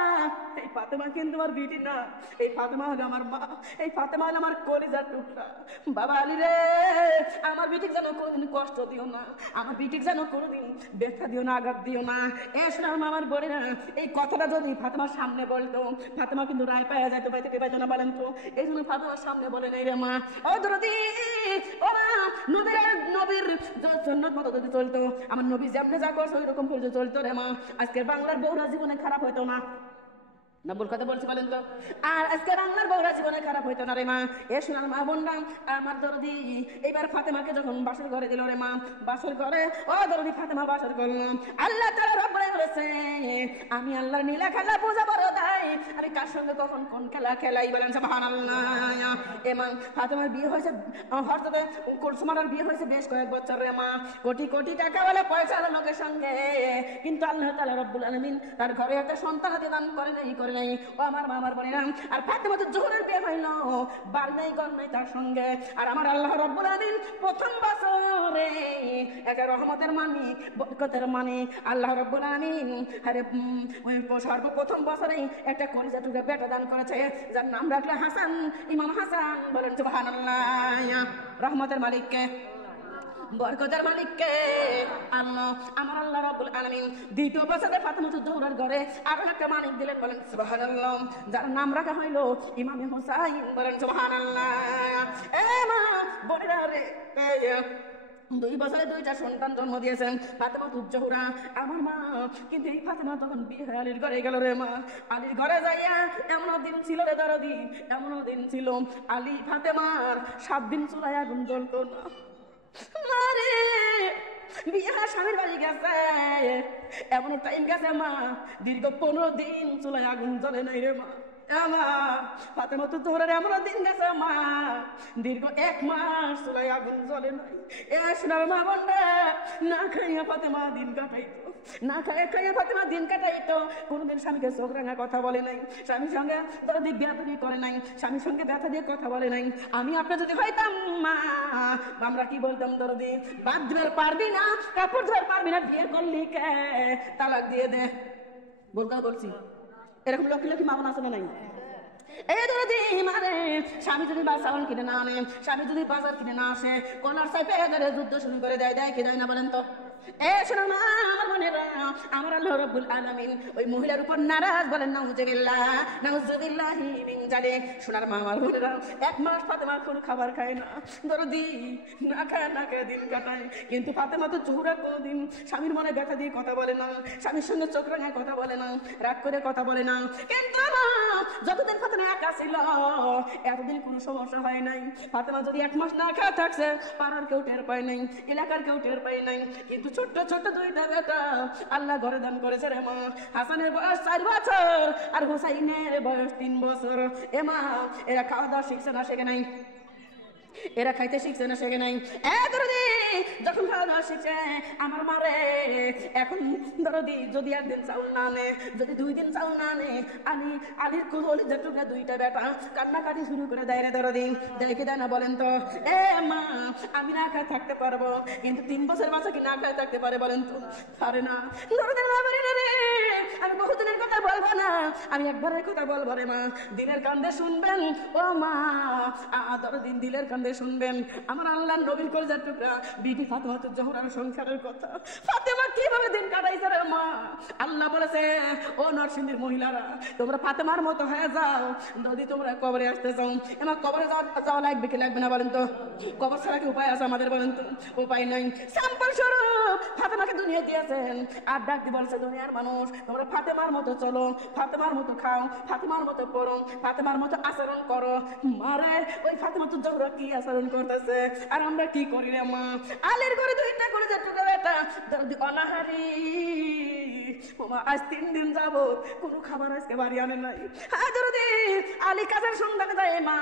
এই ফাতেমা কিন্তু তোমার বেটি না এই ফাতেমা হলো আমার মা এই ফাতেমা হলো আমার কলিজার টুকরা বাবা আলী রে আমার বেটিকে যেন কোনোদিন কষ্ট দিও না আমার বেটিকে যেন কোনোদিন ব্যথা দিও না আঘাত দিও না। এ শোনাম আমার বোনে না এই কথাটা যদি ফাতেমার সামনে বলতো ফাতেমা কিন্তু রায় পাওয়া যাইতো পাইতে কে পাইতো না বলেন তো এই জন্য ফাতেমার সামনে বলে নাই রে মা ও দরদি ও মা নবীর সুন্নাত মতো যদি চলতো আমার নবী যেমনে যা করছে ওই রকম করে চলতো রে মা আজকের বাংলার বউরা জীবনে খারাপ হইতো না না ভুল কথা বলছি বলেন তো আর আজকে বাংলার বউরা জীবনে খারাপ হইতো না রে মা। এ শোনার মা বোনরা আমার দরদি এইবার ফাতেমাকে যখন বাসর ঘরে দিল রে মা বাসর ঘরে ও দরদি ফাতেমা বাসর করলো আল্লাহ তাআলা রব্বুল বলেছে আমি আল্লাহর নীলা খেলা পূজা বড় দাই আমি কার সঙ্গে কখন কোন খেলা খেলাই বলেন সুবহানাল্লাহ। এ মা ফাতেমার বিয়ে হয়েছে হঠাৎ কুলসুমার বিয়ে হয়েছে বেশ কয়েক বছর রে মা কোটি কোটি টাকা বলে পয়সা লোকের সঙ্গে কিন্তু আল্লাহ তাআলা রব্বুল আলামিন তার ঘরে একটা সন্তান দান করে নাই ও আমার মা আমার বোনেরা আর ফাতেমা তো জোহরের বিয়ে হইলো বার নাই গর নাই তার সঙ্গে আর আমার আল্লাহ রব্বুল আলামিন প্রথম বছরে এক রহমতের মালিক বরকতের মালিক আল্লাহ রব্বুল আলামিন আরে ওই সর্বপ্রথম বছরেই একটা কলিজা টুকরা বেটা দান করেছে যার নাম রাখলে হাসান ইমাম হাসান বলেন সুবহানাল্লাহ। রহমতের মালিককে বরকতের মালিক কে? আল্লাহ, আমার আল্লাহ রাব্বুল আলামিন। দ্বিতীয় বছরে ফাতেমাতুজ জোহরার ঘরে আরো একটা মালিক দিলেন, বলেন সুবহানাল্লাহ, যার নাম রাখা হইল ইমামে হুসাইন, বলেন সুবহানাল্লাহ। এ মা বোনেরা রে, 2 বছরে 2টা সন্তান জন্ম দিয়েছেন ফাতেমাতুজ জোহরা আমার মা। কিন্তু এই ফাতেমা যখন বিয়ে হয়ে আলীর ঘরে গেল রে মা, আলীর ঘরে যাইয়া এমন দিন ছিল রে দরদি, এমন দিন ছিল আলী ফাতেমার 7 দিন চুলায় আগুন জ্বলতো না। মারে বিয়ে স্বামীর বাড়ি গেছে, এমন টাইম গেছে মা, দীর্ঘ 15 দিন চুলায় আগুন জ্বলে নাই রে মা। ফাতেমাতুজ জোহরার এমন দিন গেছে মা, দীর্ঘ 1 মাস চুলায় আগুন জ্বলে নাই। সোনার মা বোনরা, না খাইয়া ফাতেমা দিন কাটাইতো, না খাইয়া ফাতেমা দিন কাটাইতো। কোনদিন স্বামীকে চোখ রাঙা কথা বলে নাই, স্বামীর সঙ্গে দরদি বেয়াদবি করে নাই, স্বামীর সঙ্গে ব্যথা দিয়ে কথা বলে নাই। আমি আপনার যদি হইতাম মা, আমরা কি বলতাম? দরদি বাদ দিবার পারবি না, কাপড় ধোয়ার পারবি না, বিয়ে করলি কে, তালাক দিয়ে দে। বলতাম, বলছি এরকম লক্ষ্মী লক্ষ্মী মামন আছে না নাই? এই দরদি মারে, স্বামী যদি বাজার কিনে না আনে, স্বামী যদি বাজার কিনে না আসে, কলার সাইপে যুদ্ধ শুরু করে দেয়, দেয় কি দেয় না বলেন তো? শোনো মা, আমার বোনেরা, আমার আল্লাহ রাব্বুল আলামিন ওই মহিলার উপর নারাজ, বলেন নাউজুবিল্লাহ, নাউজুবিল্লাহি মিন যালিক। সোনার মা, আমার বোনেরা, 1 মাস ফাতেমা কোনো খাবার খায় না, দরদি না খায় দিন কাটায়। কিন্তু ফাতেমাতুজ জোহরা কোনোদিন স্বামীর মনে ব্যথা দিয়ে কথা বলে না, স্বামীর সঙ্গে চোখ রাঙায় কথা বলে না, রাগ করে কথা বলে না। কিন্তু যতদিন ফাতেমা একা ছিল, এতদিন কোনো সমস্যা হয় নাই। ফাতেমা যদি 1 মাস না খাওয়া থাকছে, পাড়ার কেউ টের পায় নাই, এলাকার কেউ টের পায় নাই। কিন্তু ছোট্ট ছোট্ট 2টা বেটা আল্লাহ ঘরে দান করেছে রে মা। হাসানের বয়স 4 বছর আর হুসাইনের বয়স 3 বছর। এ মা, এরা খাওয়া দাওয়া শিখছে না শেখে নাই? এরা খাইতে শিখছে না শেখে নাই? যখন খাওয়া দাওয়া শিখছে আমার মারে, এখন দরদি যদি 1 দিন চাউল না আনে, যদি 2 দিন চাউল না আনে, আলীর কোলে যেটুকু 2টা বেটা কান্নাকাটি শুরু করে দেয় রে দরদি, দেয় কি দেয় না বলেন তো? এ মা, আমি না খায় থাকতে পারবো, কিন্তু 3 বছর বাচ্চা কি না খায় থাকতে পারে বলেন তো? পারে না। দরদির মা বলে রে, আমি বহুদিনের কথা বলবো না, আমি একবারের কথা বলবো রে মা, দিনের কান্দে শুনবেন ও মা, দরদিন দিলের কান্দে শুনবেন। আমার আল্লাহর নবীর কলিজার টুকরা বিবি ফাতেমাতুজ জোহরার সংসারের কথা। ফাতেমা কিভাবে দিন কাটাইছে রে মা। আল্লাহ বলেছে, ও নরসিংদীর মহিলারা, তোমরা ফাতেমার মতো হয়ে যাও। যদি তোমরা কবরে আসতে চাও, এবার কবরে যাওয়া লাগবে কি লাগবে না বলেন তো? কবর ছাড়া কি উপায় আছে আমাদের বলেন তো? উপায় নাই। স্যাম্পল স্বরূপ ফাতেমাকে দুনিয়া দিয়েছেন, আর ডাকতে বলছে, দুনিয়ার মানুষ তোমরা ফাতেমার মতো চলো, ফাতেমার মতো খাও, ফাতেমার মতো পড়ো, ফাতেমার মতো আচরণ করো। মারে, ওই ফাতেমাতুজ জোহরা কি আচরণ করতেছে আর আমরা কি করি রে মা? আলীর ঘরে 2টা করে যেটুকু বেটা দরদি অনাহারি। আজ 3 দিন যাব কোনো খাবার আজকে বাড়ি আনে নাই। দরদি আলী কাজের সন্ধানে যায় মা,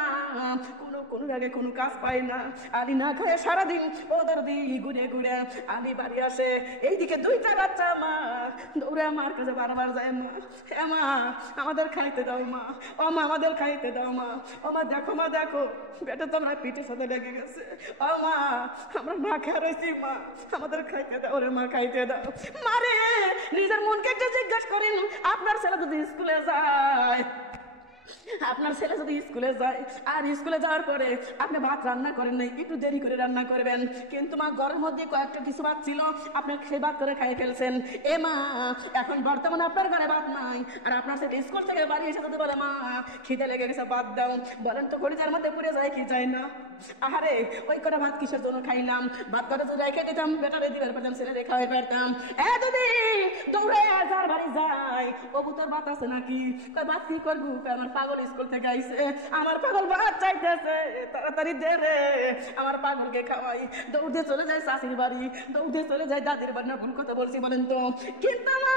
কোনো আগে কোনো কাজ পায় না। আলী না খায় সারাদিন ও দরদি ঘুরে ঘুরে আলী বাড়ি আসে। এইদিকে 2টা বাচ্চা মা দৌড়ে আমার কাছে বারবার যায়, মা হে মা আমাদের খাইতে দাও মা, ও মা আমাদের খাইতে দাও মা, ও মা দেখো মা দেখো বেটা তো আমার পিঠের সাথে লেগে গেছে, ও মা আমরা না খেয়ে রয়েছি মা, আমাদের খাইতে দাও রে মা, খাইতে দাও। মারে, নিজের মনকে একটু জিজ্ঞাসা করেন, আপনার ছেলে যদি স্কুলে যায়, আপনার ছেলে যদি স্কুলে যায় আর স্কুলে যাওয়ার পরে আপনি ভাত রান্না করেন নাই, একটু দেরি করে রান্না করবেন, কিন্তু মা ঘরের মধ্যে কয়েকটা কিছু ভাত ছিল, আপনি সেই ভাত করে খাইয়ে ফেলছেন। এ মা, এখন বর্তমানে আপনার ঘরে ভাত নাই, আর আপনার ছেলে স্কুল থেকে বাড়ি এসে যদি বলে মা খিদে লেগে গেছে ভাত দাও, বলেন তো কলিজার মধ্যে পুড়ে যায় কি যায় না? আহারে, ওই কটা ভাত কিসের জন্য খাইলাম? ভাত কটা যদি রেখে দিতাম, বেটারে দিবার পারতাম, ছেলে রেখা হয়ে পারতাম। যদি দৌড়ে যার বাড়ি যায়, কবুতর ভাত আছে নাকি? ভাত কি করবো? আমার পাগল স্কুল থেকে আইছে, আমার পাগল ভাত চাইতেছে, তাড়াতাড়ি দে রে, আমার পাগলকে খাওয়াই। দৌড়ে চলে যায় শাশুড়ির বাড়ি, দৌড়ে চলে যায় দাদির বাড়ি। না ভুল কথা বলছি বলেন তো? কিন্তু না,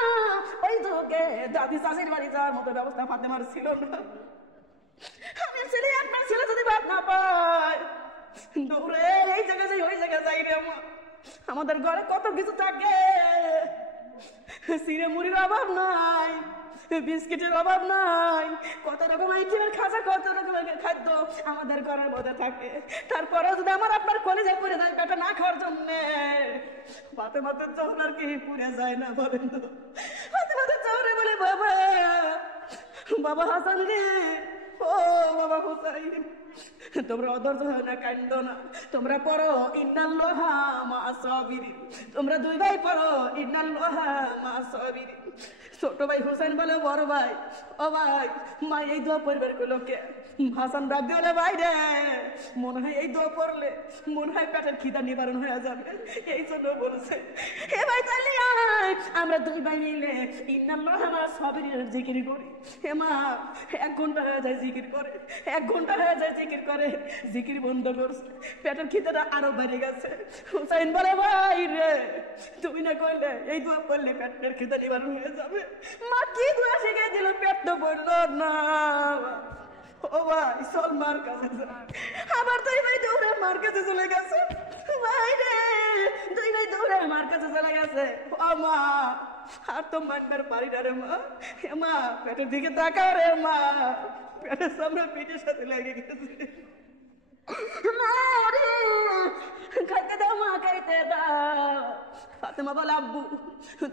ওই যুগে দাদি শাশুড়ির বাড়ি যাওয়ার মতো ব্যবস্থা ফাতেমার ছিল না। আমি ছেলে, আপনার ছেলে যদি ভাত না পায়, দৌড়ে এই জায়গায় যাই ওই জায়গায় যাই রে মা। আমাদের ঘরে কত কিছু থাকে, সিরে মুড়ির অভাব নাই, বিস্কিটের অভাব নাই, কত রকম আইটেমের খাজা, কত রকমের খাদ্য আমাদের ঘরের মধ্যে থাকে। তারপরে যদি আমার আপনার কলেজে পড়ে যায় বেটা না খাওয়ার জন্য, ফাতেমাতুজ জোহরার কি পুড়ে যায় না বলেন তো? ফাতেমাতুজ জোহরা বলে, বাবা বাবা হাসান রে, ও বাবা হুসাইন, তোমরা অধৈর্য হয় না, কান্দো না, তোমরা পড়ো ইন্নাল্লাহা মা'আস সাবিরিন। তোমরা দুই ভাই পড়ো ইন্নাল্লাহা মা'আস সাবিরিন। ছোট ভাই হোসেন বলে বড় ভাই, ও ভাই মা এই দোয়া পড়বার লোকে। হাসান ডাক দিয়ে ভাই রে, মনে হয় এই দোয়া পড়লে মনে হয় পেটের খিদা নিবারণ হয়ে যাবে, এই জন্য বলছে। হে ভাই তাহলে আমরা দুই ভাই মিলে ইন্নাল্লাহা মা'আস সাবিরিন জিকির করি। হে মা 1 ঘন্টা হয়ে যায় জিকির করে, 1 ঘন্টা হয়ে যায় জিকির করে, জিকির বন্ধ করছে, পেটের খিদাটা আরো বেড়ে গেছে। হুসাইন বলে ভাই রে, তুমি না কইলে এই দোয়া পড়লে পেটের খিদা নিবারণ হয়ে যাবে। মা কি দোয়া শিখে দিল, পেট তো বললো না। ও ভাই চল মার কাছে, আবার দুই ভাই দৌড়ে মার কাছে চলে গেছে। ভাই রে, দুই ভাই দৌড়ে মার কাছে চলে গেছে। ও মা আর তো মানবার পারি না রে মা। মা পেটের দিকে তাকাও রে মা, পেটের সামনে পিঠের সাথে লেগে গেছে। খাইতে দাও মা, খাইতে দাও। ফাতেমা বলে আব্বু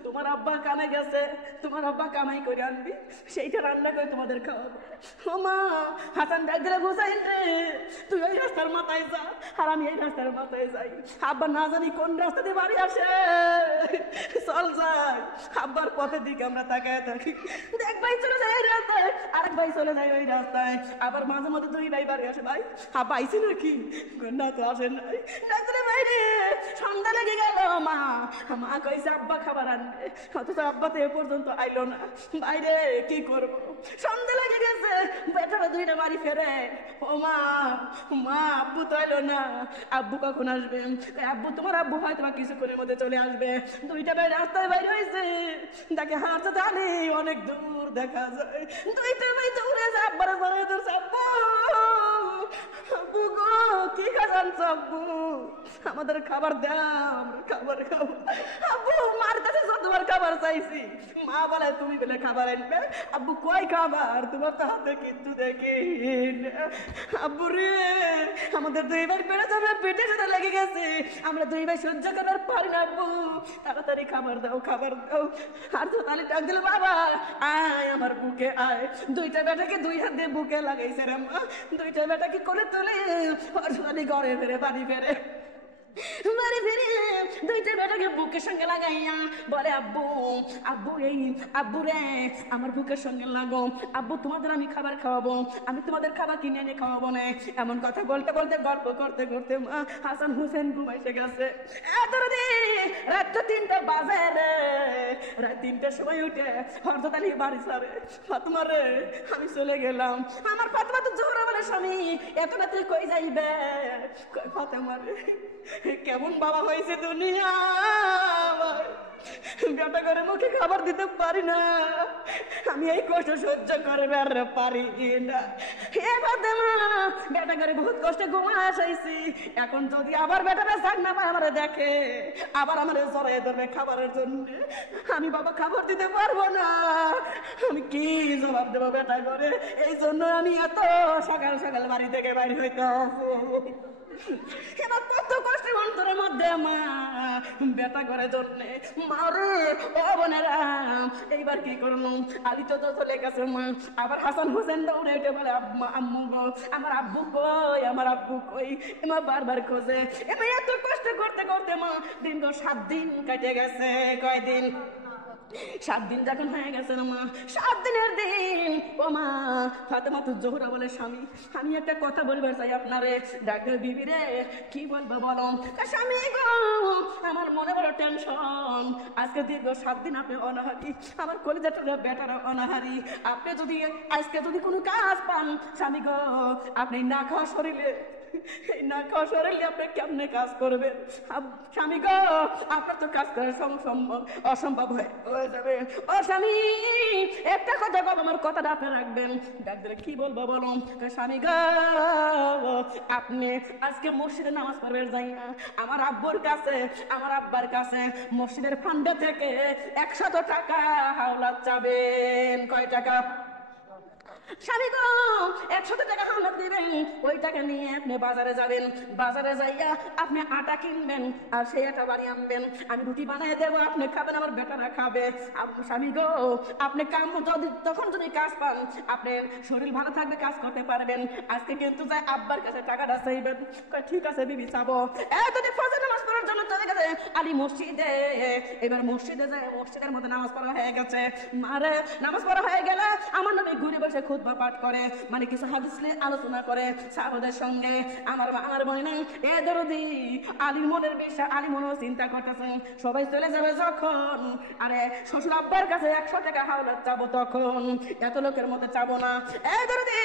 তোমার আব্বা কামে গেছে, তোমার আব্বা কামাই করে আনবি, সেইটা রান্না করে তোমাদের খাওয়াবো। ও মা হাসান ডাক দিলে হুসাইন রে, তুই ওই রাস্তার মাথায় যা আর আমি এই রাস্তার মাথায় যাই। আব্বা না জানি কোন রাস্তা দিয়ে বাড়ি আসে, চল যাই। আব্বার পথের দিকে আমরা তাকায় থাকি, এক ভাই চলে যায় এই রাস্তায়, আরেক ভাই চলে যায় ওই রাস্তায়। আবার মাঝে মধ্যে দুই ভাই বাড়ি আসে। ভাই আব্বা আইছে নাকি? না তো আসেন নাই। ডাক্তার ভাই রে সন্ধ্যা লেগে গেল, মা মা কইছে আব্বা খাবার আনবে, অথচ আব্বা তো এ পর্যন্ত আইলো না। বাইরে কি করব, সন্ধ্যা লেগে গেছে, বেটারা দুইটা বাড়ি ফেরে। ও মা মা আব্বু তো আইলো না, আব্বু কখন আসবে? আব্বু তোমার আব্বু হয়তো বা কিছুক্ষণের মধ্যে চলে আসবে। দুইটা ভাই রাস্তায় বাইরে হয়েছে, তাকে হাঁটতে জানি অনেক দূর দেখা যায়। দুইটা ভাই দৌড়ে যায়, আব্বার ধরে ধরছে। আব্বু আব্বু গো কি খাচ্ছেন আব্বু, আমাদের খাবার দাও, খাবার খাবো। আব্বু মার কাছে যতবার খাবার চাইছি, মা বলে তুমি বলে খাবার আনবে। আব্বু কই খাবার, তোমার তো হাতে কিন্তু দেখি। আব্বু রে আমাদের দুই ভাই বেড়ে যাবে, পেটের সাথে লেগে গেছে, আমরা দুই ভাই সহ্য করবার পারি না। আব্বু তাড়াতাড়ি খাবার দাও, খাবার দাও। আর তো তাহলে ডাক দিল বাবা আয় আমার বুকে আয়। দুইটা বেটাকে দুই হাত দিয়ে বুকে লাগাইছে রে মা, দুইটা বেটাকে করে তোলে ঘরে ফেরে বাড়ি ফেরে। বাড়ি ফিরে দুইটা বেটাকে বুকের সঙ্গে লাগাইয়া বলে আব্বু আব্বু এই আব্বু রে আমার বুকের সঙ্গে লাগো, আব্বু তোমাদের আমি খাবার খাওয়াবো, আমি তোমাদের খাবার কিনে এনে খাওয়াবো না। এমন কথা বলতে বলতে গল্প করতে করতে মা হাসান হুসেন ঘুমাইছে গেছে। রাত 3টা বাজে রে, রাত 3টার সময় উঠে হযরত আলী বাড়ি ছাড়ে। ফাতেমা রে আমি চলে গেলাম। আমার ফাতেমা তো জোহরা বলে স্বামী এত রাতে কই যাইবে? ফাতেমা রে কেমন বাবা হয়েছে দুনিয়া, বেটা করে মুখে খাবার দিতে পারি না, আমি এই কষ্ট সহ্য করবে আর পারি না। হে ফাতেমা বেটা করে বহুত কষ্টে ঘুমা আসাইছি, এখন যদি আবার বেটারা শাক না পায় আমারে দেখে, আবার আমারে জড়াই ধরবে খাবারের জন্য, আমি বাবা খাবার দিতে পারবো না, আমি কি জবাব দেবো বেটা করে? এই জন্য আমি এত সকাল সকাল বাড়ি থেকে বাইরে হইতে এবার কত কষ্ট অন্তরের মধ্যে মা বেটা করে জন্যে মারে। ও বোনেরা এইবার কি করবো? আলী তো চলে গেছে মা, আবার হাসান হোসেন দৌড়ে উঠে বলে আম্মু গো আমার আব্বু কই, আমার আব্বু কই? মা বারবার খোঁজে। এবার এত কষ্ট করতে করতে মা দীর্ঘ 7 দিন কেটে গেছে। কয়দিন? 7 দিন যখন হয়ে গেছে না মা, 7 দিনের দিন ও মা ফাতেমা তো জোহরা বলে স্বামী আমি একটা কথা বলবার চাই আপনারে। ডাক্তার বিবি রে কি বলবো বলো? স্বামী গো আমার মনে বড় টেনশন, আজকে দীর্ঘ 7 দিন আপনি অনাহারি, আমার কলিজাটা বেটারা অনাহারি, আপনি যদি আজকে যদি কোনো কাজ পান স্বামী গো, আপনি না খাওয়া শরীরে না খাওয়া শরীরে আপনি কেমনে কাজ করবেন? স্বামী গো আপনার তো কাজ করা অসম্ভব হয়ে যাবে। ও স্বামী একটা কথা বল, আমার কথাটা আপনি রাখবেন। ডাক্তার কি বলবো বলো? স্বামী গো আপনি আজকে মসজিদে নামাজ পড়বেন যাই না, আমার আব্বুর কাছে আমার আব্বার কাছে মসজিদের ফান্ডে থেকে 100 টাকা হাওলাত চাবেন। কয় টাকা? স্বামী গো 100 টাকা হাওলাত দিবেন, ওই টাকা নিয়ে আপনি বাজারে যাবেন, বাজারে যাইয়া আপনি আটা কিনবেন আর সেই আটা বাড়ি আনবেন, আমি রুটি বানিয়ে দেবো, আপনি খাবেন, আমার বেটারা খাবে। স্বামী গো আপনি কাম যদি তখন যদি কাজ পান আপনার শরীর ভালো থাকবে, কাজ করতে পারবেন। আজকে কিন্তু যাই আব্বার কাছে টাকাটা চাইবেন, ঠিক আছে বিবি চাবো। যদি ফজর নামাজ পড়ার জন্য চলে গেছে আলী মসজিদে, এবার মসজিদে যায়, মসজিদের মধ্যে নামাজ পড়া হয়ে গেছে, মারে নামাজ পড়া হয়ে গেলে আমার নবী ঘুরে বসে খুতবা পাঠ করে, মানে কিছু হাদিস নিয়ে আলোচনা করে সাহাবাদের সঙ্গে। আমার মনে নেই এ দরদি আলীর মনের বিষয়, আলী মনে চিন্তা করতেছে সবাই চলে যাবে যখন, আরে শ্বশুর আব্বার কাছে 100 টাকা হাওলাত চাবো, তখন এত লোকের মধ্যে চাবো না। এ দরদি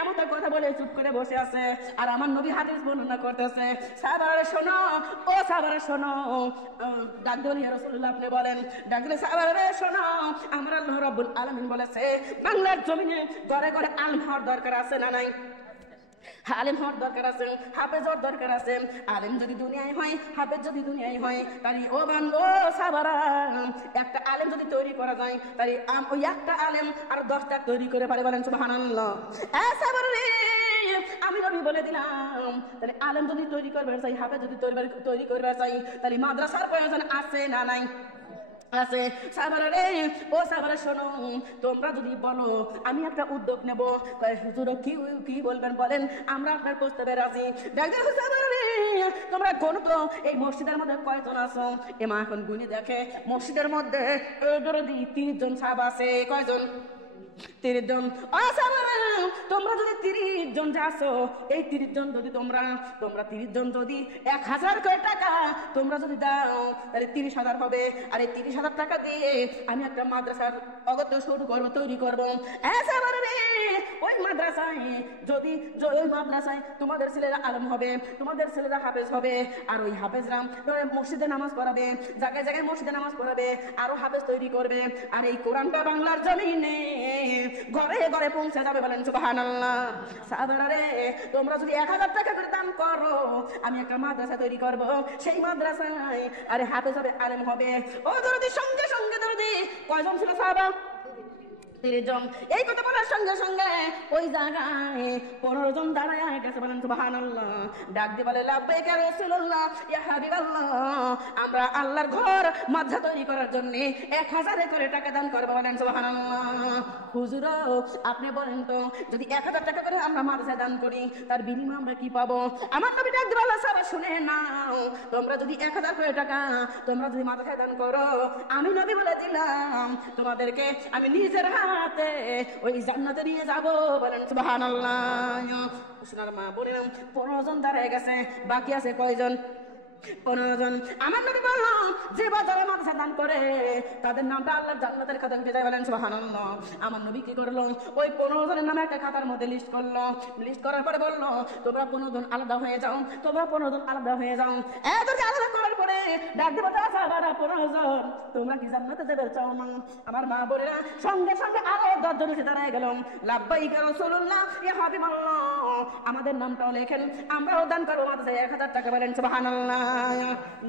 এমন তো কথা বলে চুপ করে বসে আছে, আর আমার নবী হাদিস বর্ণনা করতেছে। সাহাবারা শোনো, ও সাহাবারা শোনো, ডাক দিলেন ইয়া রাসূলুল্লাহ, আপনি বলেন। ডাক দিলে সাহাবারা শোনো, আমার আল্লাহ রাব্বুল আলামিন বলেছে বাংলার জমিনে ঘরে ঘরে আলেম হওয়ার দরকার আছে না নাই? আলেম হওয়ার দরকার আছে, হাফেজ হওয়ার দরকার আছে। আলেম যদি দুনিয়ায় হয়, হাফেজ যদি দুনিয়ায় হয়, তাহলে ও বান্দো সাহাবারা একটা আলেম যদি তৈরি করা যায়, তাহলে ওই একটা আলেম আর 10টা তৈরি করে পারে, বলেন সুবহানাল্লাহ। সাহাবারা রে আমি নবী বলে দিলাম, তাহলে আলেম যদি তৈরি করবে চাই, হাফেজ যদি তৈরি করবে চাই, তাহলে মাদ্রাসার প্রয়োজন আছে না নাই? আছে। সাহাবারা রে ও সাহাবারা শোনো, তোমরা যদি বলো আমি একটা উদ্যোগ নেব, হুজুর কি বলবেন বলেন, আমরা আপনার প্রস্তাবে রাজি। সাহাবারা রে তোমরা কোন তো এই মসজিদের মধ্যে কয়জন আছো? এমা এখন গুনি দেখে মসজিদের মধ্যে 30 জন সাহাবা আছে। কয়জন? 30 জন। তোমরা যদি 30 জন যাচ্ছ, এই 30 জন যদি তোমরা 30 জন যদি 1000 করে টাকা তোমরা যদি দাও, তাহলে 30,000 হবে। আর এই 30,000 টাকা দিয়ে আমি একটা মাদ্রাসার অগত্য শুরু করবো, তৈরি করবো। ওই মাদ্রাসায় যদি ওই মাদ্রাসায় তোমাদের ছেলেরা আলেম হবে, তোমাদের ছেলেরা হাফেজ হবে, আর ওই হাফেজরা মসজিদে নামাজ পড়াবে, জায়গায় জায়গায় মসজিদে নামাজ পড়াবে, আরো হাফেজ তৈরি করবে, আর এই কোরআনটা বাংলার জমিনে ঘরে ঘরে পৌঁছে যাবে, বলেন সুবহানাল্লাহ। সাহাবারা রে তোমরা যদি 1000 টাকা করে দান করো, আমি একটা মাদ্রাসা তৈরি করব, সেই মাদ্রাসায় আরে হাফেজ হবে, আলেম হবে। ও দরদি সঙ্গে সঙ্গে দরদি কয়জন ছিল সাহাবা? 30 জন। এই কথা বলার সঙ্গে সঙ্গে ওই জায়গায় 15 জন দাঁড়ায় গেছে, বলেন সুবহানাল্লাহ। ডাক দিয়ে বলে লাব্বাইক ইয়া রাসূলুল্লাহ, ইয়া হাবিবাল্লাহ, আমরা আল্লাহর ঘর মাদ্রাসা তৈরি করার জন্য 1000 করে টাকা দান করব, বলেন সুবহানাল্লাহ। হুজুর আপনি বলেন তো, যদি 1000 টাকা করে আমরা মাদ্রাসা দান করি, তার বিনিময়ে আমরা কি পাবো? আমার নবী ডাক দিয়ে বলে সাহাবা শুনে নাও, তোমরা যদি 1000 করে টাকা তোমরা যদি মাদ্রাসা দান করো, আমি নবী বলে দিলাম তোমাদেরকে আমি নিজের হাতে ওই জান্নাতে নিয়ে যাব, বলেন সুবহানাল্লাহ। সোনার মা বললাম 15 জন দাঁড়ায় গেছে, বাকি আছে কয়জন? 15 জন। আমার নবী বলল যে বাজারে মাদ্রাসা দান করে তাদের নামটা আল্লাহর জান্নাতের খাতায় উঠে যায়, বলেন সুবহানাল্লাহ। আমার নবী কি করলো? ওই 15 জনের নামে একটা খাতার মধ্যে লিস্ট করলো। লিস্ট করার পরে বললো তোমরা 15 জন আলাদা হয়ে যাও, তোমরা 15 জন আলাদা হয়ে যাও। এদেরকে আলাদা করার পরে ডাক দিব, সাহাবারা 15 জন তোমরা কি জান্নাতে যেতে চাও না? আমার মা বলে না, সঙ্গে সঙ্গে আরো 10 জন এসে দাঁড়ায় গেল। লাব্বাইক ইয়া রাসূলুল্লাহ, ইয়া হাবিবাল্লাহ, আমাদের নামটাও লেখেন, আমরাও দান করবো মাদ্রাসায় 1000 টাকা, বলেন সুবহানাল্লাহ।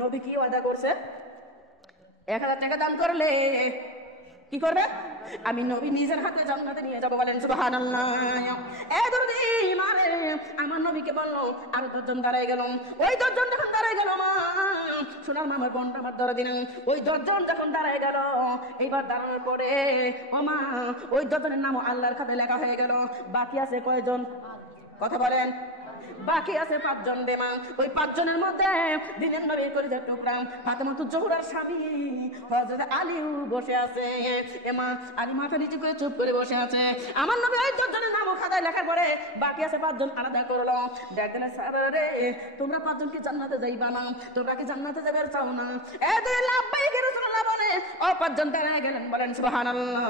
নবী কি ওয়াদা করছে? 1000 টাকা দান করলে কি করবে? আমি নবী নিজের হাতে জান্নাতে নিয়ে যাব, বলেন সুবহানাল্লাহ। আমার নবীকে বললো আরো 10 জন দাঁড়ায় গেল। ওই 10 জন যখন দাঁড়ায় গেল, মা শোনার মামার বোনটা আমার ধরে দিলেন, ওই 10 জন যখন দাঁড়ায় গেল, এইবার দাঁড়ানোর পরে ও মা ওই 10 জনের নামও আল্লাহর খাতায় লেখা হয়ে গেল। বাকি আছে কয়জন? কথা বলেন। বাকি আছে 5 জন বেমা। ওই 5 জনের মধ্যে দিনের নবীর কলিজার টুকরা ফাতেমাতুজ জোহরার স্বামী হযরত আলীও বসে আছে। এমা আলী মাথা নিচু করে চুপ করে বসে আছে। আমার নবী ওই 10 জনের নাম খাতায় লেখার পরে বাকি আছে 5 জন আলাদা করলো। দেখেন সাহাবারা রে, তোমরা 5 জন কি জান্নাতে যাইবা না? তোমরা কি জান্নাতে যাবে চাও না? এদের লাব্বাইক রাসূলুল্লাহ বলে ও 5 জন দাঁড়ায় গেলেন, বলেন সুবহানাল্লাহ।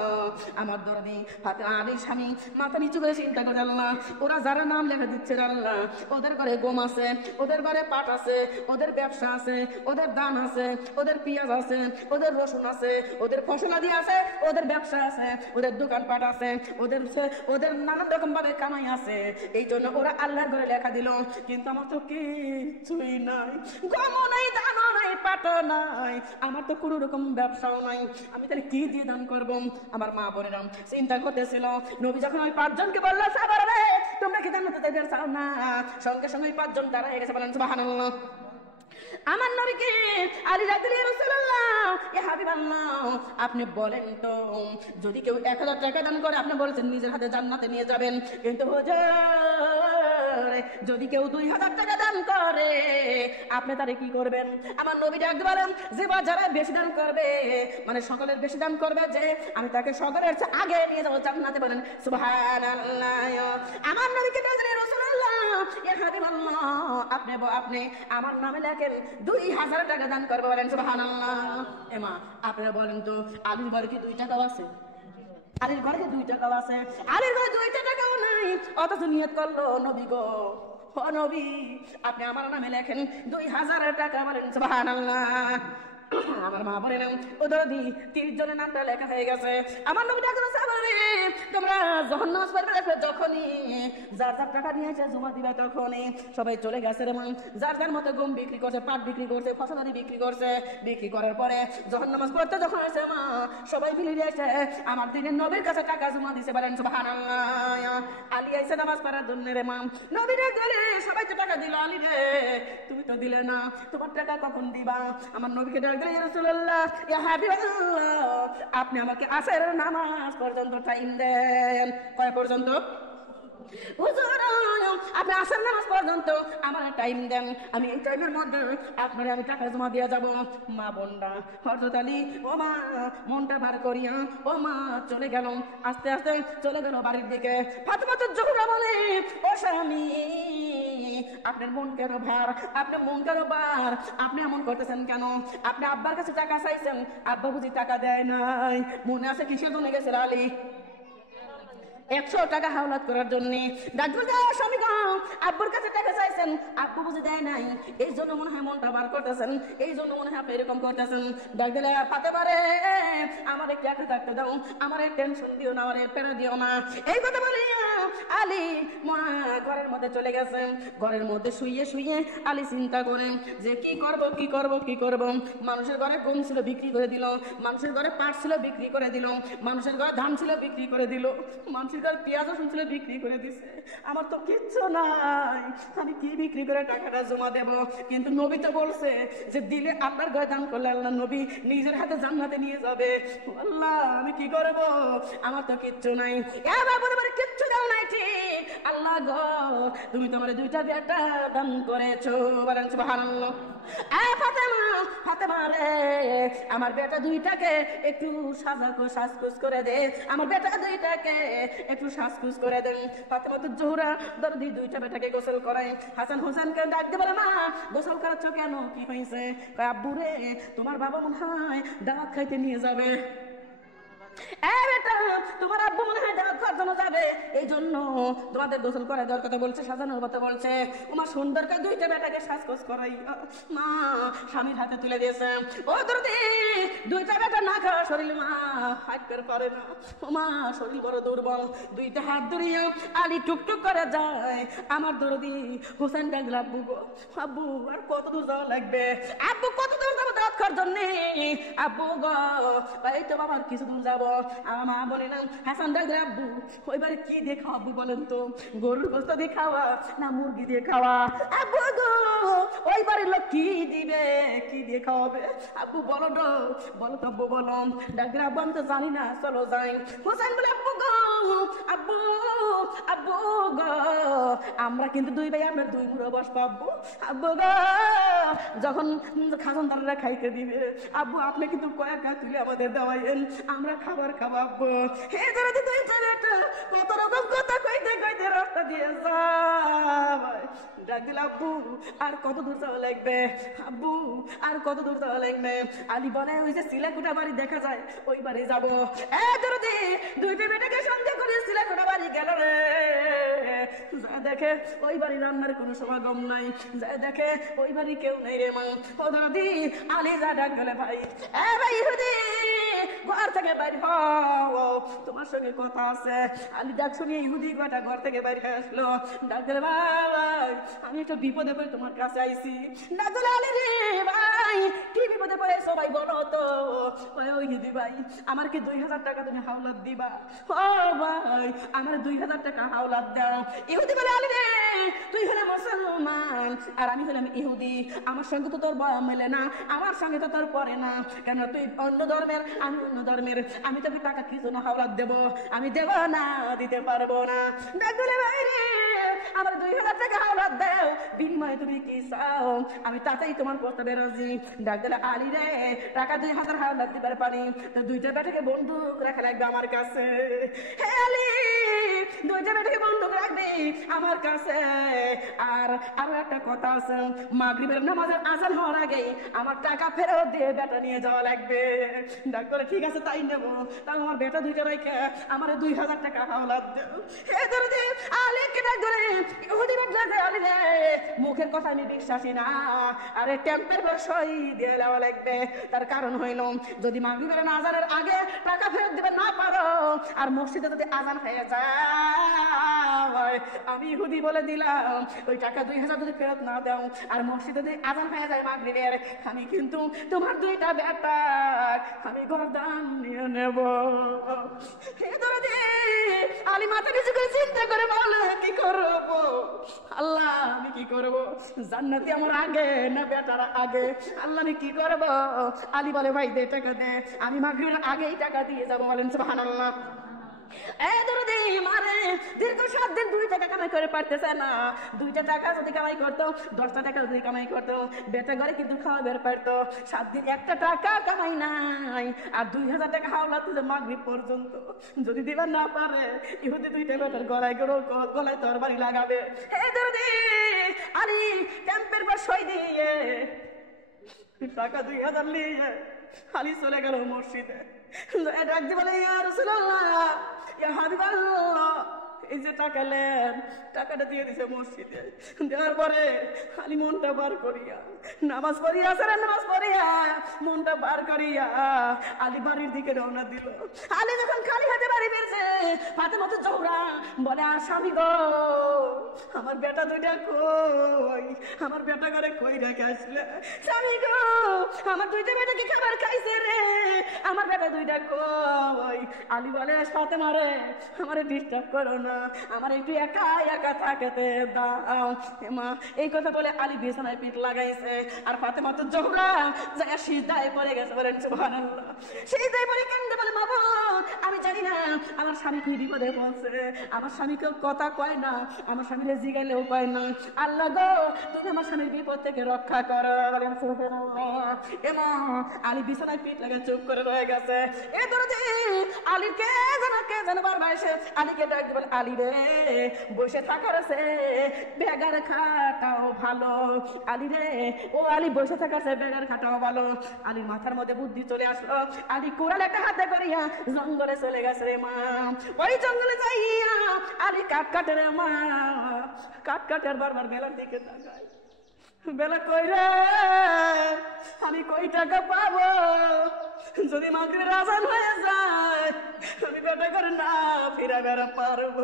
আমার দরদি ফাতেমা আলীর স্বামী মাথা নিচু করে চিন্তা করে, আল্লাহ ওরা যারা নাম লেখা দিচ্ছে আল্লাহ, ওদের ঘরে গম আছে, ওদের ঘরে পাট আছে, ওদের ব্যবসা আছে, ওদের দান আছে, ওদের পেঁয়াজ আছে, ওদের রসুন আছে, ওদের ফসলাদি আছে, ওদের ব্যবসা আছে, ওদের দোকানপাট আছে, ওদের নানান রকম ভাবে কামাই আছে। এই জন্য ওরা আল্লাহর ঘরে লেখা দিল। কিন্তু আমার তো কিছুই নাই, গমও নাই, দানও নাই, পাটও নাই, আমার তো কোনো রকম ব্যবসাও নাই, আমি তাহলে কি দিয়ে দান করব? আমার মা বোনেরা চিন্তা করতেছিল। নবী যখন ওই 5 জনকে বললো, সাহাবারা রে তোমরা কি জান্নাতে যাইতে চাও না? সঙ্গে সঙ্গে 5 জন দাঁড়ায় গেছে, বলেন সুবহানাল্লাহ। আমার নবীকে আলী রাদিয়াল্লাহু রাসূলুল্লাহ ইয়া হাবিবাল্লাহ, আপনি বলেন তো, যদি কেউ 1000 টাকা দান করে, আপনি বলছেন নিজের হাতে জান্নাতে নিয়ে যাবেন, কিন্তু হুজুর যদি কেউ 2000 টাকা দান করে, আপনি তারে কি করবেন? আমার নবী ডাক বলেন, যে যারা বেশি দান করবে, মানে সকলের বেশি দান করবে, যে আমি তাকে সকলের চেয়ে আগে নিয়ে যাব জান্নাতে, বলেন সুবহানাল্লাহ। আমার নবীকে বলেন, রাসূলুল্লাহ ইয়া হাবিবাল্লাহ, আপনি আমার নামে লেখেন 2000 টাকা দান করবে, বলেন সুবহানাল্লাহ। এমা আপনারা বলেন তো, আলীর ঘরে কি 2 টাকাও আছে? আলীর ঘরে 2 টাকাও আছে? আলীর ঘরে 2 টাকাও নাই, অথচ নিয়ত করলো, নবী গো, ও নবী আপনি আমার নামে লেখেন 2000 টাকা, বলেন সুবহানাল্লাহ। আমার মা বলেন, ও দাদি 30 জনের নামটা লেখা হয়ে গেছে। আমার নবী ডাকলো, সাহাবারে তোমরা যখন নামাজ পড়বে দেখবে, যখনই যার যার টাকা নিয়ে এসে জমা দিবে, তখনই সবাই চলে গেছে রে মা, যার যার মতো গম বিক্রি করছে, পাট বিক্রি করছে, ফসলাদি বিক্রি করছে। বিক্রি করার পরে যখন নামাজ পড়তে যখন আসে মা, সবাই মিলে এসে আমার দিনের নবীর কাছে টাকা জমা দিছে, বলেন সুবহানাল্লাহ। আলী আইসা নামাজ পড়ার জন্য রে মা, নবী রে গেলে সবাই তো টাকা দিল, আলী রে তুমি তো দিলে না, তোমার টাকা কখন দিবা? আমার নবীকে ডাক দিলে, ইয়া রাসূলুল্লাহ ইয়া হাবিবাল্লাহ, আপনি আমাকে আসরের নামাজ পর্যন্ত টাইম দেন। কয় পর্যন্ত? হুজুর আপনি আসর নামাজ পর্যন্ত আমার টাইম দেন, আমি এই টাইমের মধ্যে আপনারে আমি টাকা জমা দিয়ে যাব। মা বোনরা হযরত আলী ও মা মনটা ভার করিয়া ও মা চলে গেল, আস্তে আস্তে চলে গেল বাড়ির দিকে। ফাতেমা জোহরা বলে, ও স্বামী আপনার মন কেন ভার? আপনার মন কেন ভার? আপনি এমন করতেছেন কেন? আপনি আব্বার কাছে টাকা চাইছেন, আব্বা বুঝি টাকা দেয় নাই? মনে আছে কিসের জন্য গেছিল আলী? 100 টাকা হাওলাত করার জন্য। ডাক্তার স্বামী গো, আব্বুর কাছে টাকা চাইছেন, আব্বু বুঝে দেয় নাই, এই জন্য মনে হয় মনটা বার করতেছেন, এই জন্য মনে হয় আপনি এরকম করতেছেন। ডাক্তার ফাতেমা রে আমার একটু একা থাকতে দাও, আমার টেনশন দিও না, আমার প্যারা দিও না। এই কথা বলে আলী ঘরের মধ্যে চলে গেছেন। ঘরের মধ্যে শুয়ে শুয়ে আলী চিন্তা করে যে কি করব কি করব কি করব। মানুষের ঘরে গম ছিল বিক্রি করে দিল, মানুষের ঘরে পাট ছিল বিক্রি করে দিল, মানুষের ঘরে ধান ছিল বিক্রি করে দিল, মানুষের ঘরে পেঁয়াজ রসুন ছিল বিক্রি করে দিছে। আমার তো কিচ্ছু নাই, আমি কি বিক্রি করে টাকাটা জমা দেব? কিন্তু নবী তো বলছে যে দিলে আপনার ঘরে দান করলে আল্লাহ নবী নিজের হাতে জান্নাতে নিয়ে যাবে। আল্লাহ আমি কি করব? আমার তো কিচ্ছু নাই। এবার বলে কিচ্ছু দাও নাই ঠিক, আল্লাহ গো তুমি তোমার 2টা বেটা দান করেছো, বলেন সুবহানাল্লাহ। ফাতেমা রে আমার বেটা 2টাকে একটু সাজকুজ করে দে, আমার বেটা 2টাকে একটু সাজকুজ করে দেন। ফাতেমা জোহরা দরদি 2টা বেটাকে গোসল করায়। হাসান হোসেনকে ডাক দিয়ে বলে, মা গোসল করাচ্ছ কেন, কি হয়েছে? কয় আব্বু রে তোমার বাবা মনে হয় দাওয়াত খাইতে নিয়ে যাবে। বেটা তোমার আব্বু মনে হয় দাওয়াত খাওয়ার জন্য যাবে, এই জন্য তোমাদের গোসল করা দেওয়ার কথা বলছে, সাজানোর কথা বলছে। তোমার সুন্দর করে 2টা বেটাকে সাজগোজ করাই মা স্বামীর হাতে তুলে দিয়েছে। ও দরদি 2টা বেটা না খাওয়া শরীর মা হাঁটতে পারে না, ও মা শরীর বড় দুর্বল। 2টা হাত ধরিয়ে আলী টুকটুক করে যায়। আমার দরদি হোসেন ডাক দিল, আব্বু গো আব্বু আর কত দূর যাওয়া লাগবে? আব্বু কত দূর যাবো দাওয়াত খাওয়ার জন্য? আব্বু গো এই তো বাবার কিছু দূর যাবো। আমার মা বলে না, হাসান ডাক দিল, আব্বু ওই বাড়ি কি দিয়ে খাওয়া আব্বু বলেন তো? গরুর গোস্ত দিয়ে খাওয়া না মুরগি দিয়ে খাওয়া? আব্বু গো ওই বাড়ির লোক কি দিবে, কি দিয়ে খাওয়াবে? আব্বু বলো তো, বলো তো আব্বু বলো। ডাক দিল, আব্বু আমি তো জানি না, চলো যাই। হোসেন বলে, আব্বু গো আব্বু আব্বু গো আমরা কিন্তু 2 ভাই, আমরা 2 মুড়ো বসবো আব্বু। আব্বু গো যখন খাজনদাররা খাইতে দিবে আব্বু আপনি কিন্তু কয়েকটা তুলে আমাদের দেওয়াইন, আমরা খাবার খাবো আব্বু। হে যারা 2টা বেটা কত রকম কথা কইতে কইতে রাস্তা দিয়ে যায়। ডাক দিল, আব্বু আর কত দূর যাওয়া লাগবে? আব্বু আর কত দূর যাওয়া লাগবে? আলী বলে, ওই যে সিলাকুটা বাড়ি দেখা যায়, ওই বাড়ি যাবো। দরদি 2টা বেটাকে সঙ্গে করে সিলাকুটা বাড়ি গেল রে। যা দেখে ওই বাড়ি রান্নার কোনো সমাগম নাই, যা দেখে ওই বাড়ি কেউ নেই রে মা। ও দরদি আলী যা ডাক গেলে, ভাই ভাই ইহুদি ঘর থেকে বাইর হও, তোমার সঙ্গে কথা আছে। আলী ডাক শুনিয়ে ইহুদি কয়টা ঘর থেকে বাইর হয়ে আসলো। ডাক দিলে, ভাই আমি একটা বিপদে পড়ে তোমার কাছে আইছি। ডাক দিলে, আলী রে ভাই কি বিপদে পড়েছো ভাই বলো তো। ওই ইহুদি ভাই আমার কি 2000 টাকা তুমি হাওলাত দিবা? ও ভাই আমার 2000 টাকা হাওলাত দাও। ইহুদি বলে, আলী রে তুই হলে মুসলমান আর আমি হলাম ইহুদি, আমার সঙ্গে তো তোর বয়া মেলে না, আমার সঙ্গে তো তোর পরে না। কেন তুই অন্য ধর্মের আমি অন্য ধর্মের, আমি তোকে টাকা কি জন্য হাওলাত দেব? আমি দেব না, দিতে পারবো না। ডাক দিলে, ভাই রে আমার 2000 টাকা হাওলাত দাও, বিনিময়ে তুমি কি চাও? আমি তাতেই তোমার প্রস্তাবে রাজি। ডাক দিলে, আলী রে টাকা 2000 হাওলাত দিবার পারি তো দুইটা বেটাকে বন্দুক রাখা লাগবে আমার কাছে। হে আলী দুইটা বেটাকে বন্দুক রাখবি আমার কাছে। আর আরো একটা কথা আছে, মাগরিবের নামাজের আজান হওয়ার আগেই আমার টাকা ফেরত দিয়ে বেটা নিয়ে যাওয়া লাগবে। ডাক বলে, ঠিক আছে তাই নেবো, তাহলে আমার বেটা দুইটা রেখে আমার 2000 টাকা হাওলাত দাও। হে দরদি আলীকে ডাক ধরে ইহুদি বলে, আলী রে মুখের কথা আমি বিশ্বাসী না, আরে টেম্পের সই দিয়ে দেওয়া লাগবে। তার কারণ হইল যদি মাগরিবের আজানের আগে টাকা ফেরত দিবে না পারো আর মসজিদে যদি আজান হয়ে যায়, আমি ইহুদি বলে দিলাম ওই টাকা 2000 যদি ফেরত না দাও আর মসজিদে যদি আজান হয়ে যায় মাগরিবের, আমি কিন্তু তোমার দুইটা বেটা আমি গর্দান নিয়ে নেব। আলী মাথা নিচু করে চিন্তা করে বলে, কি করব আল্লাহ, আমি কি করব? জান্নাতি আমার আগে না বেটার আগে? আল্লাহ আমি কি করব? আলী বলে, ভাই দে টাকা দে, আমি মাগরিবের আগেই টাকা দিয়ে যাবো। বলেন সুবহানাল্লাহ। মারে দীর্ঘ 7 দিন 2 টাকা কামাই করে পারতেছে না। 2টা টাকা যদি কামাই করতো, 10টা টাকা যদি কামাই করতো, বেটা ঘরে কিন্তু খাওয়া বের পারতো। 7 দিন একটা টাকা কামাই নাই আর 2000 টাকা হাওলাত দিতে মাগরিব পর্যন্ত যদি দিবার না পারে, ইহুদি 2টা বেটার গলায় তরবারি লাগাবে। আলী টেম্পের পর সই দিয়ে টাকা 2000 নিয়ে আলী চলে গেল মসজিদে। ডাক দিয়ে বলে, ইয়া রাসূলুল্লাহ, ইয়া হাবিবাল্লাহ, এই যে টাকা নেন, টাকাটা দিয়ে দিছে মসজিদে। দেওয়ার পরে আলী মনটা বার করিয়া নামাজ পড়িয়া আসলে নামাজ পড়িয়া মনটা বার করিয়া আলী বাড়ির দিকে রওনা দিল। আলী যখন খালি হাতে বাড়ি ফিরছে, ফাতেমা জোহরা বলে, আর স্বামী গো আমার বেটা দুইটা কই? আমার বেটা ঘরে কই রেখে আসলে? স্বামী গো আমার 2টা বেটা কি খাবার খাইছে রে? আমার বেটা 2টা কই? আলী বলে, ফাতেমা রে আমারে ডিস্টার্ব করো না, আমার একটু একা একা থাকতে দাও। মা এই কথা বলে আলী বিছানায় পিঠ লাগাইছে আর ফাতেমা জোহরা জায়গা সিজদায় পড়ে গেছে। বলেন সুবহানাল্লাহ। সিজদায় পড়ে কান্দে বলে, মা আমি জানি না আমার স্বামী কি বিপদে পড়ছে, আমার স্বামীকে কথা কয় না, আমার স্বামীরে জিগাইলেও কয় না। আল্লাহ গো তুমি আমার স্বামীর বিপদ থেকে রক্ষা করো। বলেন সুবহানাল্লাহ। এমা আলী বিছানায় পিঠ লাগা চুপ করে রয়ে গেছে। এ দরদি আলীর কে যেন বারবার এসে আলীকে ডাক দিয়ে বলে, আলী রে বসে থাকার আছে বেগার খাটাও ভালো। আলী রে ও আলী বসে থাকার আছে বেগার খাটাও ভালো। আলীর মাথার মধ্যে বুদ্ধি চলে আসলো। আলী কোরআন একটা হাতে করিয়া জঙ্গলে চলে গেছে রে মা। ওই জঙ্গলে যাইয়া আলী কাঠ কাটে রে মা, কাঠ কাটে আর বারবার বেলার দিকে তাকায়। বেলা কই রে, আমি কই টাকা পাবো যদি মাগরিবের আজান হয়ে যায়? আমি বেটা করে না ফিরা বেড়া পারবো।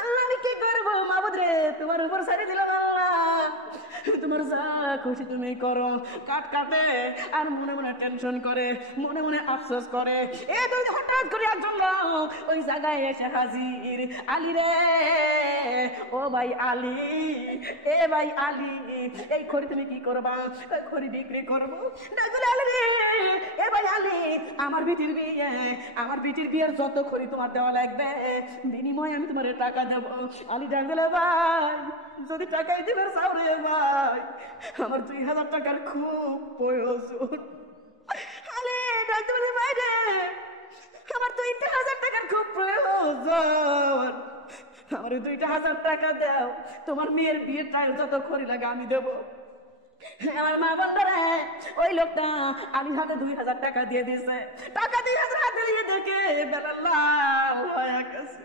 আল্লাহ আমি কি করবো? মাবুদ রে তোমার উপর ছেড়ে দিলাম আল্লাহ, তোমার যা খুশি তুমি করো। কাট কাটে আর মনে মনে টেনশন করে, মনে মনে আফসোস করে। হঠাৎ করে একজন লোক ওই জায়গায় এসে হাজির। আলী রে ও ভাই আলী, এ ভাই আলী এই খড়ি তুমি কি করবা? খড়ি বিক্রি করবো। আলী রে এ ভাই আলী আমার বিটির বিয়ে, আমার বিটির বিয়ের যত খড়ি তোমার দেওয়া লাগবে বিনিময়ে আমি তোমার টাকা দেবো। আলী ডাক দিলে, ভাই যদি টাকাই দিবে চাও রে ভাই, আমার 2000 টাকার খুব প্রয়োজন। আলী ডাক দিলে, ভাই রে আমার 2000 টাকার খুব প্রয়োজন, আমার 2000 টাকা দাও, তোমার মেয়ের বিয়ের টাইম যত খড়ি লাগে আমি দেবো। আমার মা বন্ধরে ওই লোকটা আলীর হাতে 2000 টাকা দিয়ে দিয়েছে। টাকা 2000 হাতে দিয়ে দেখে বেলা লাল হয়ে গেছে,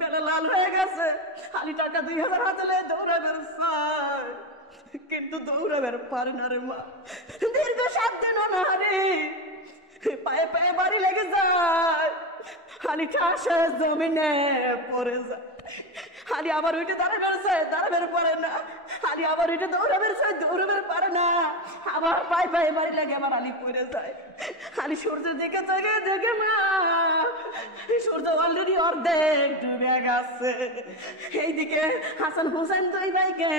বেলা লাল হয়ে গেছে। আলী টাকা 2000 হাতে দৌড়াবেন কিন্তু দৌড়াবেন পারে না রে মা। দীর্ঘ 7 দিন অনাহারে পায়ে পায়ে বাড়ি লেগে যায়, খালি ঠাসে জমিনে পড়ে যায়, খালি আবার উঠে দাঁড়াবের পারে না, খালি আবার উঠে দৌড়াবের পারে না, আবার পায়ে পায়ে বাড়ি লাগে, আবার আলি পড়ে যায়। খালি সূর্য দেখে দেখে মা, সূর্য অলরেডি অর্ধেক ডুবে গেছে। এইদিকে হাসান হোসেন দুই ভাইকে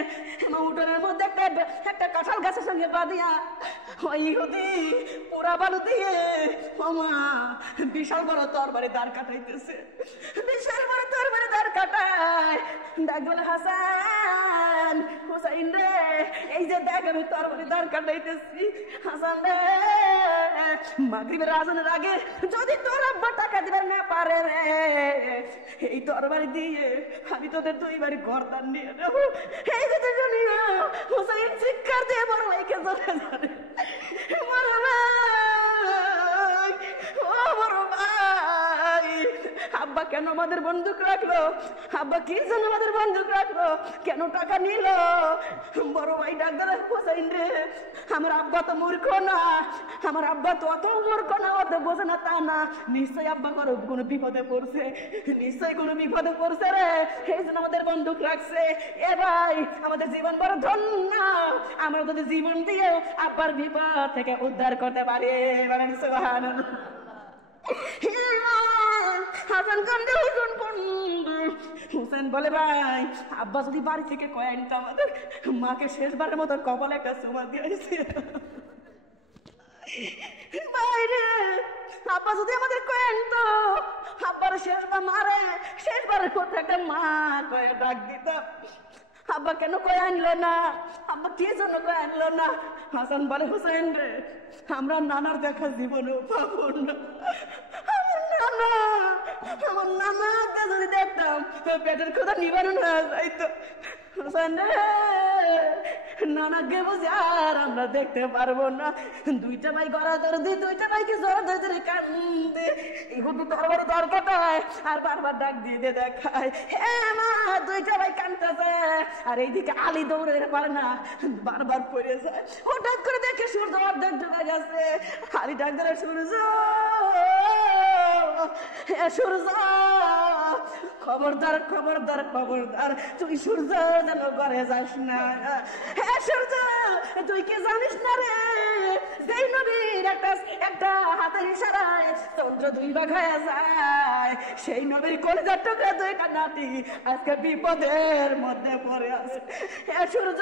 উঠোনের মধ্যে একটা কাঁঠাল গাছের সঙ্গে বাঁধিয়া ওই ইহুদি পোড়া বালু দিয়ে ওমা বিশাল বড় তরবারি দাঁড় কাটাইতেছে, বিশাল বড় তরবারি দাঁড় কাটায়। ডাক বলে, হাসান হুসাইন রে, এই যে দেখ আমি তরবারি দাঁড় কাটাইতেছি। হাসান রে, মাগরিবের আজানের আগে যদি তোর আব্বা টাকা দিবার না পারে রে, এই তরবারি দিয়ে আমি তোদের দুই বাড়ি গর্দান নিয়ে নেব। এই যে শুনিও হুসাইন চিৎকার দিয়ে বড় ভাইকে জোরে জোরে, বড় ভাই, ও বড় ভাই, আব্বা কেন আমাদের বন্দুক রাখলো? আব্বা কি জন্য আমাদের বন্দুক রাখলো? কেন টাকা নিল? বড় ভাই ডাক দিল, হোসাইন রে, আমার আব্বা তো মূর্খ না, আমার আব্বা তো অত মূর্খ না, অত বোঝে না তা না, নিশ্চয় আব্বা কোনো বিপদে পড়ছে, নিশ্চয় কোনো বিপদে পড়ছে রে, এই জন্য আমাদের বন্দুক রাখছে। এ ভাই, আমাদের জীবন বড় ধন্য, আমরা যদি জীবন দিয়ে আব্বার বিপদ থেকে উদ্ধার করতে পারি। বলেন সুবহানাল্লাহ। হাসান কান্দে, হুসেন বলে, ভাই আব্বা যদি বাড়ি থেকে কয়ে আনতো, আমাদের মাকে শেষবারের মতো কপালে একটা চুমা দিয়েছে। বাইরে আব্বা যদি আমাদের কয়ে আনতো, আব্বার শেষবার মারে শেষবারের মতো একটা মা কয়ে ডাক দিতাম। আব্বা কেন কয়ে আনলো না? আব্বা কি জন্য কয়ে আনলো না? হাসান বলে, হুসেন রে, আমরা নানার দেখা জীবনেও পাবো না। আমার নানাকে যদি দেখতাম পেটের কথা নিবারণ হয়ে যাইতো। নানাকে বুঝে আর আমরা দেখতে পারবো না। দুইটা ভাই গড়া ধরে দুইটা ভাইকে জোর ধরে কান্দে, ইহুদি তরবারি দর কাটায় আর বারবার ডাক দিয়ে দেখায়, হ্যাঁ মা, দুইটা ভাই কান্দতেছে। আর এইদিকে আলী দৌড়ে পারে না, বারবার পড়ে যায়। হঠাৎ করে দেখে সূর্য অর্ধেক ডুবে গেছে। আলী ডাক ধরে, সূর্য সূর্য, খবরদার খবরদার খবরদার, তুই সূর্য যেন ঘরে যাস না। হ্যাঁ সূর্য, তুই কি জানিস না রে, যেই নবীর একটা হাতের ইশারায় চন্দ্র দুই ভাগ হয়ে যায়, সেই নবীর কলিজার টুকরা দুইটা নাতি আজকে বিপদের মধ্যে পড়ে আছে। হ্যাঁ সূর্য,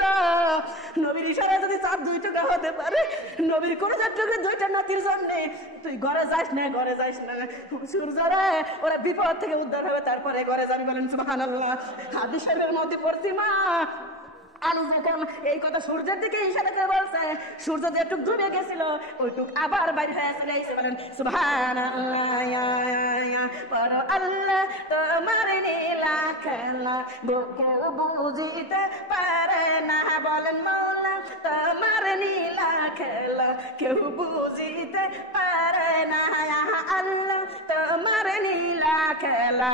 নবীর ইশারায় যদি চাঁদ দুই টুকরা হতে পারে, নবীর কলিজার টুকরা দুইটা নাতির জন্য তুই ঘরে যাস না, ঘরে যাস না। সূর্য রে, ওরা বিপদ থেকে উদ্ধার হবে, তারপরে ঘরে যাবি। বলেন সুবহানাল্লাহ। হাদিস শরীফের মধ্যে পড়ছি, মা আলু যখন এই কথা সূর্যের দিকে ইশারা করে বলছে, সূর্য যেটুক ডুবে গেছিল ওইটুক আবার বাইরে হয়ে চলে এসে বলেন সুবহানাল্লাহ। পর আল্লাহ তোমার নীলা খেলা কেউ বুঝিতে পারে না। বলেন মৌলা তোমার নীলা খেলা কেউ বুঝিতে পারে না। আল্লাহ তোমার নীলা খেলা,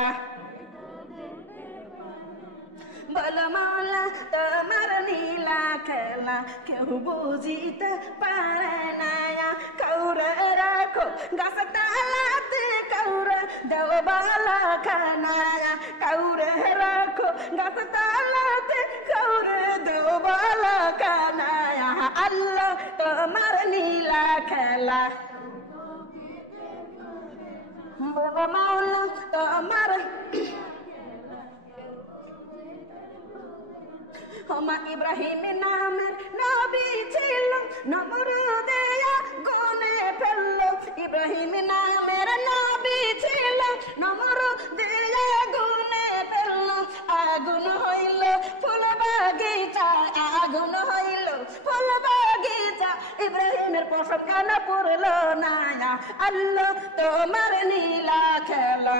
বল মৌলা তোমার নীলা খেলা কেউ বুঝিতে পারে না। কাউরে রাখো গাছ তালাতে, কাউরে দেও বালা খানা, কাউরে রাখো গাছ তালাতে, কাউরে দেও বালা খানা। আল্লাহ তোমার নীলা খেলা, বল মৌলা তোমার ওমা ইব্রাহিম নামের নবী ছিল, নমরুদে আগুনে ফেললো। ইব্রাহিম নামের নবী ছিল, নমরুদে আগুনে ফেললো। আগুন হইল ফুল বাগিচা, আগুন হইল ফুল বাগিচা, ইব্রাহিমের পশম কানা পড়লো না। আল্লাহ তোমার নীলা খেলা,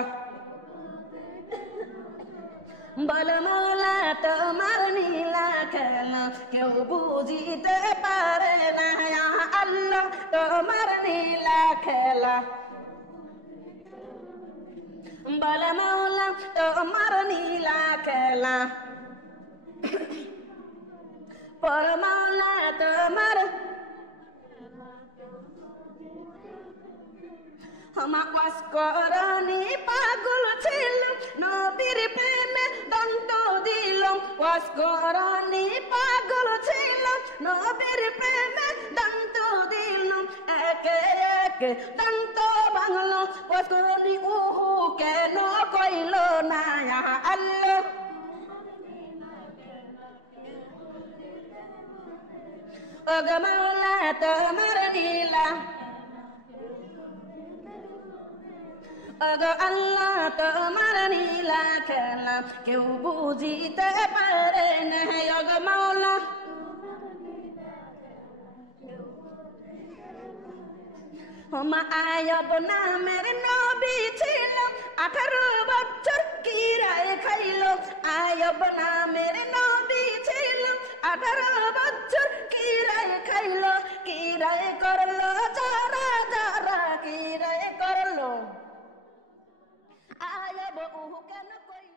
বল মৌলা তোমার নীলা খেলা কেউ বুঝিতে পারে না। আল্লাহ তোমার নীলা খেলা, বল মৌলা তোমার নীলা খেলা, পর মৌলা তোমার ওয়াসকরণী পাগল ছিল নবীর প্রেমে দন্ত দিল ওয়াসকরণী পাগল ছিল নবীর প্রেমে দন্ত দিল একে একে দন্ত ভাঙলো ওয়াসকরণী উহু কেন কইল না আল্লাহ ওগো মাওলা তোমার নীলা ওগো আল্লাহ তোমার নীলা খেলা কেউ বুঝিতে পারে না ওগো মাওলা ওমা আয়ব নামের নবী ছিল 18 বছর কিরায় খাইল আয়ব নামের নবী ছিল 18 বছর কিরায় খাইল কিরায় করলো যারা যারা কিরায় করলো আয়ব উহু কেন কইল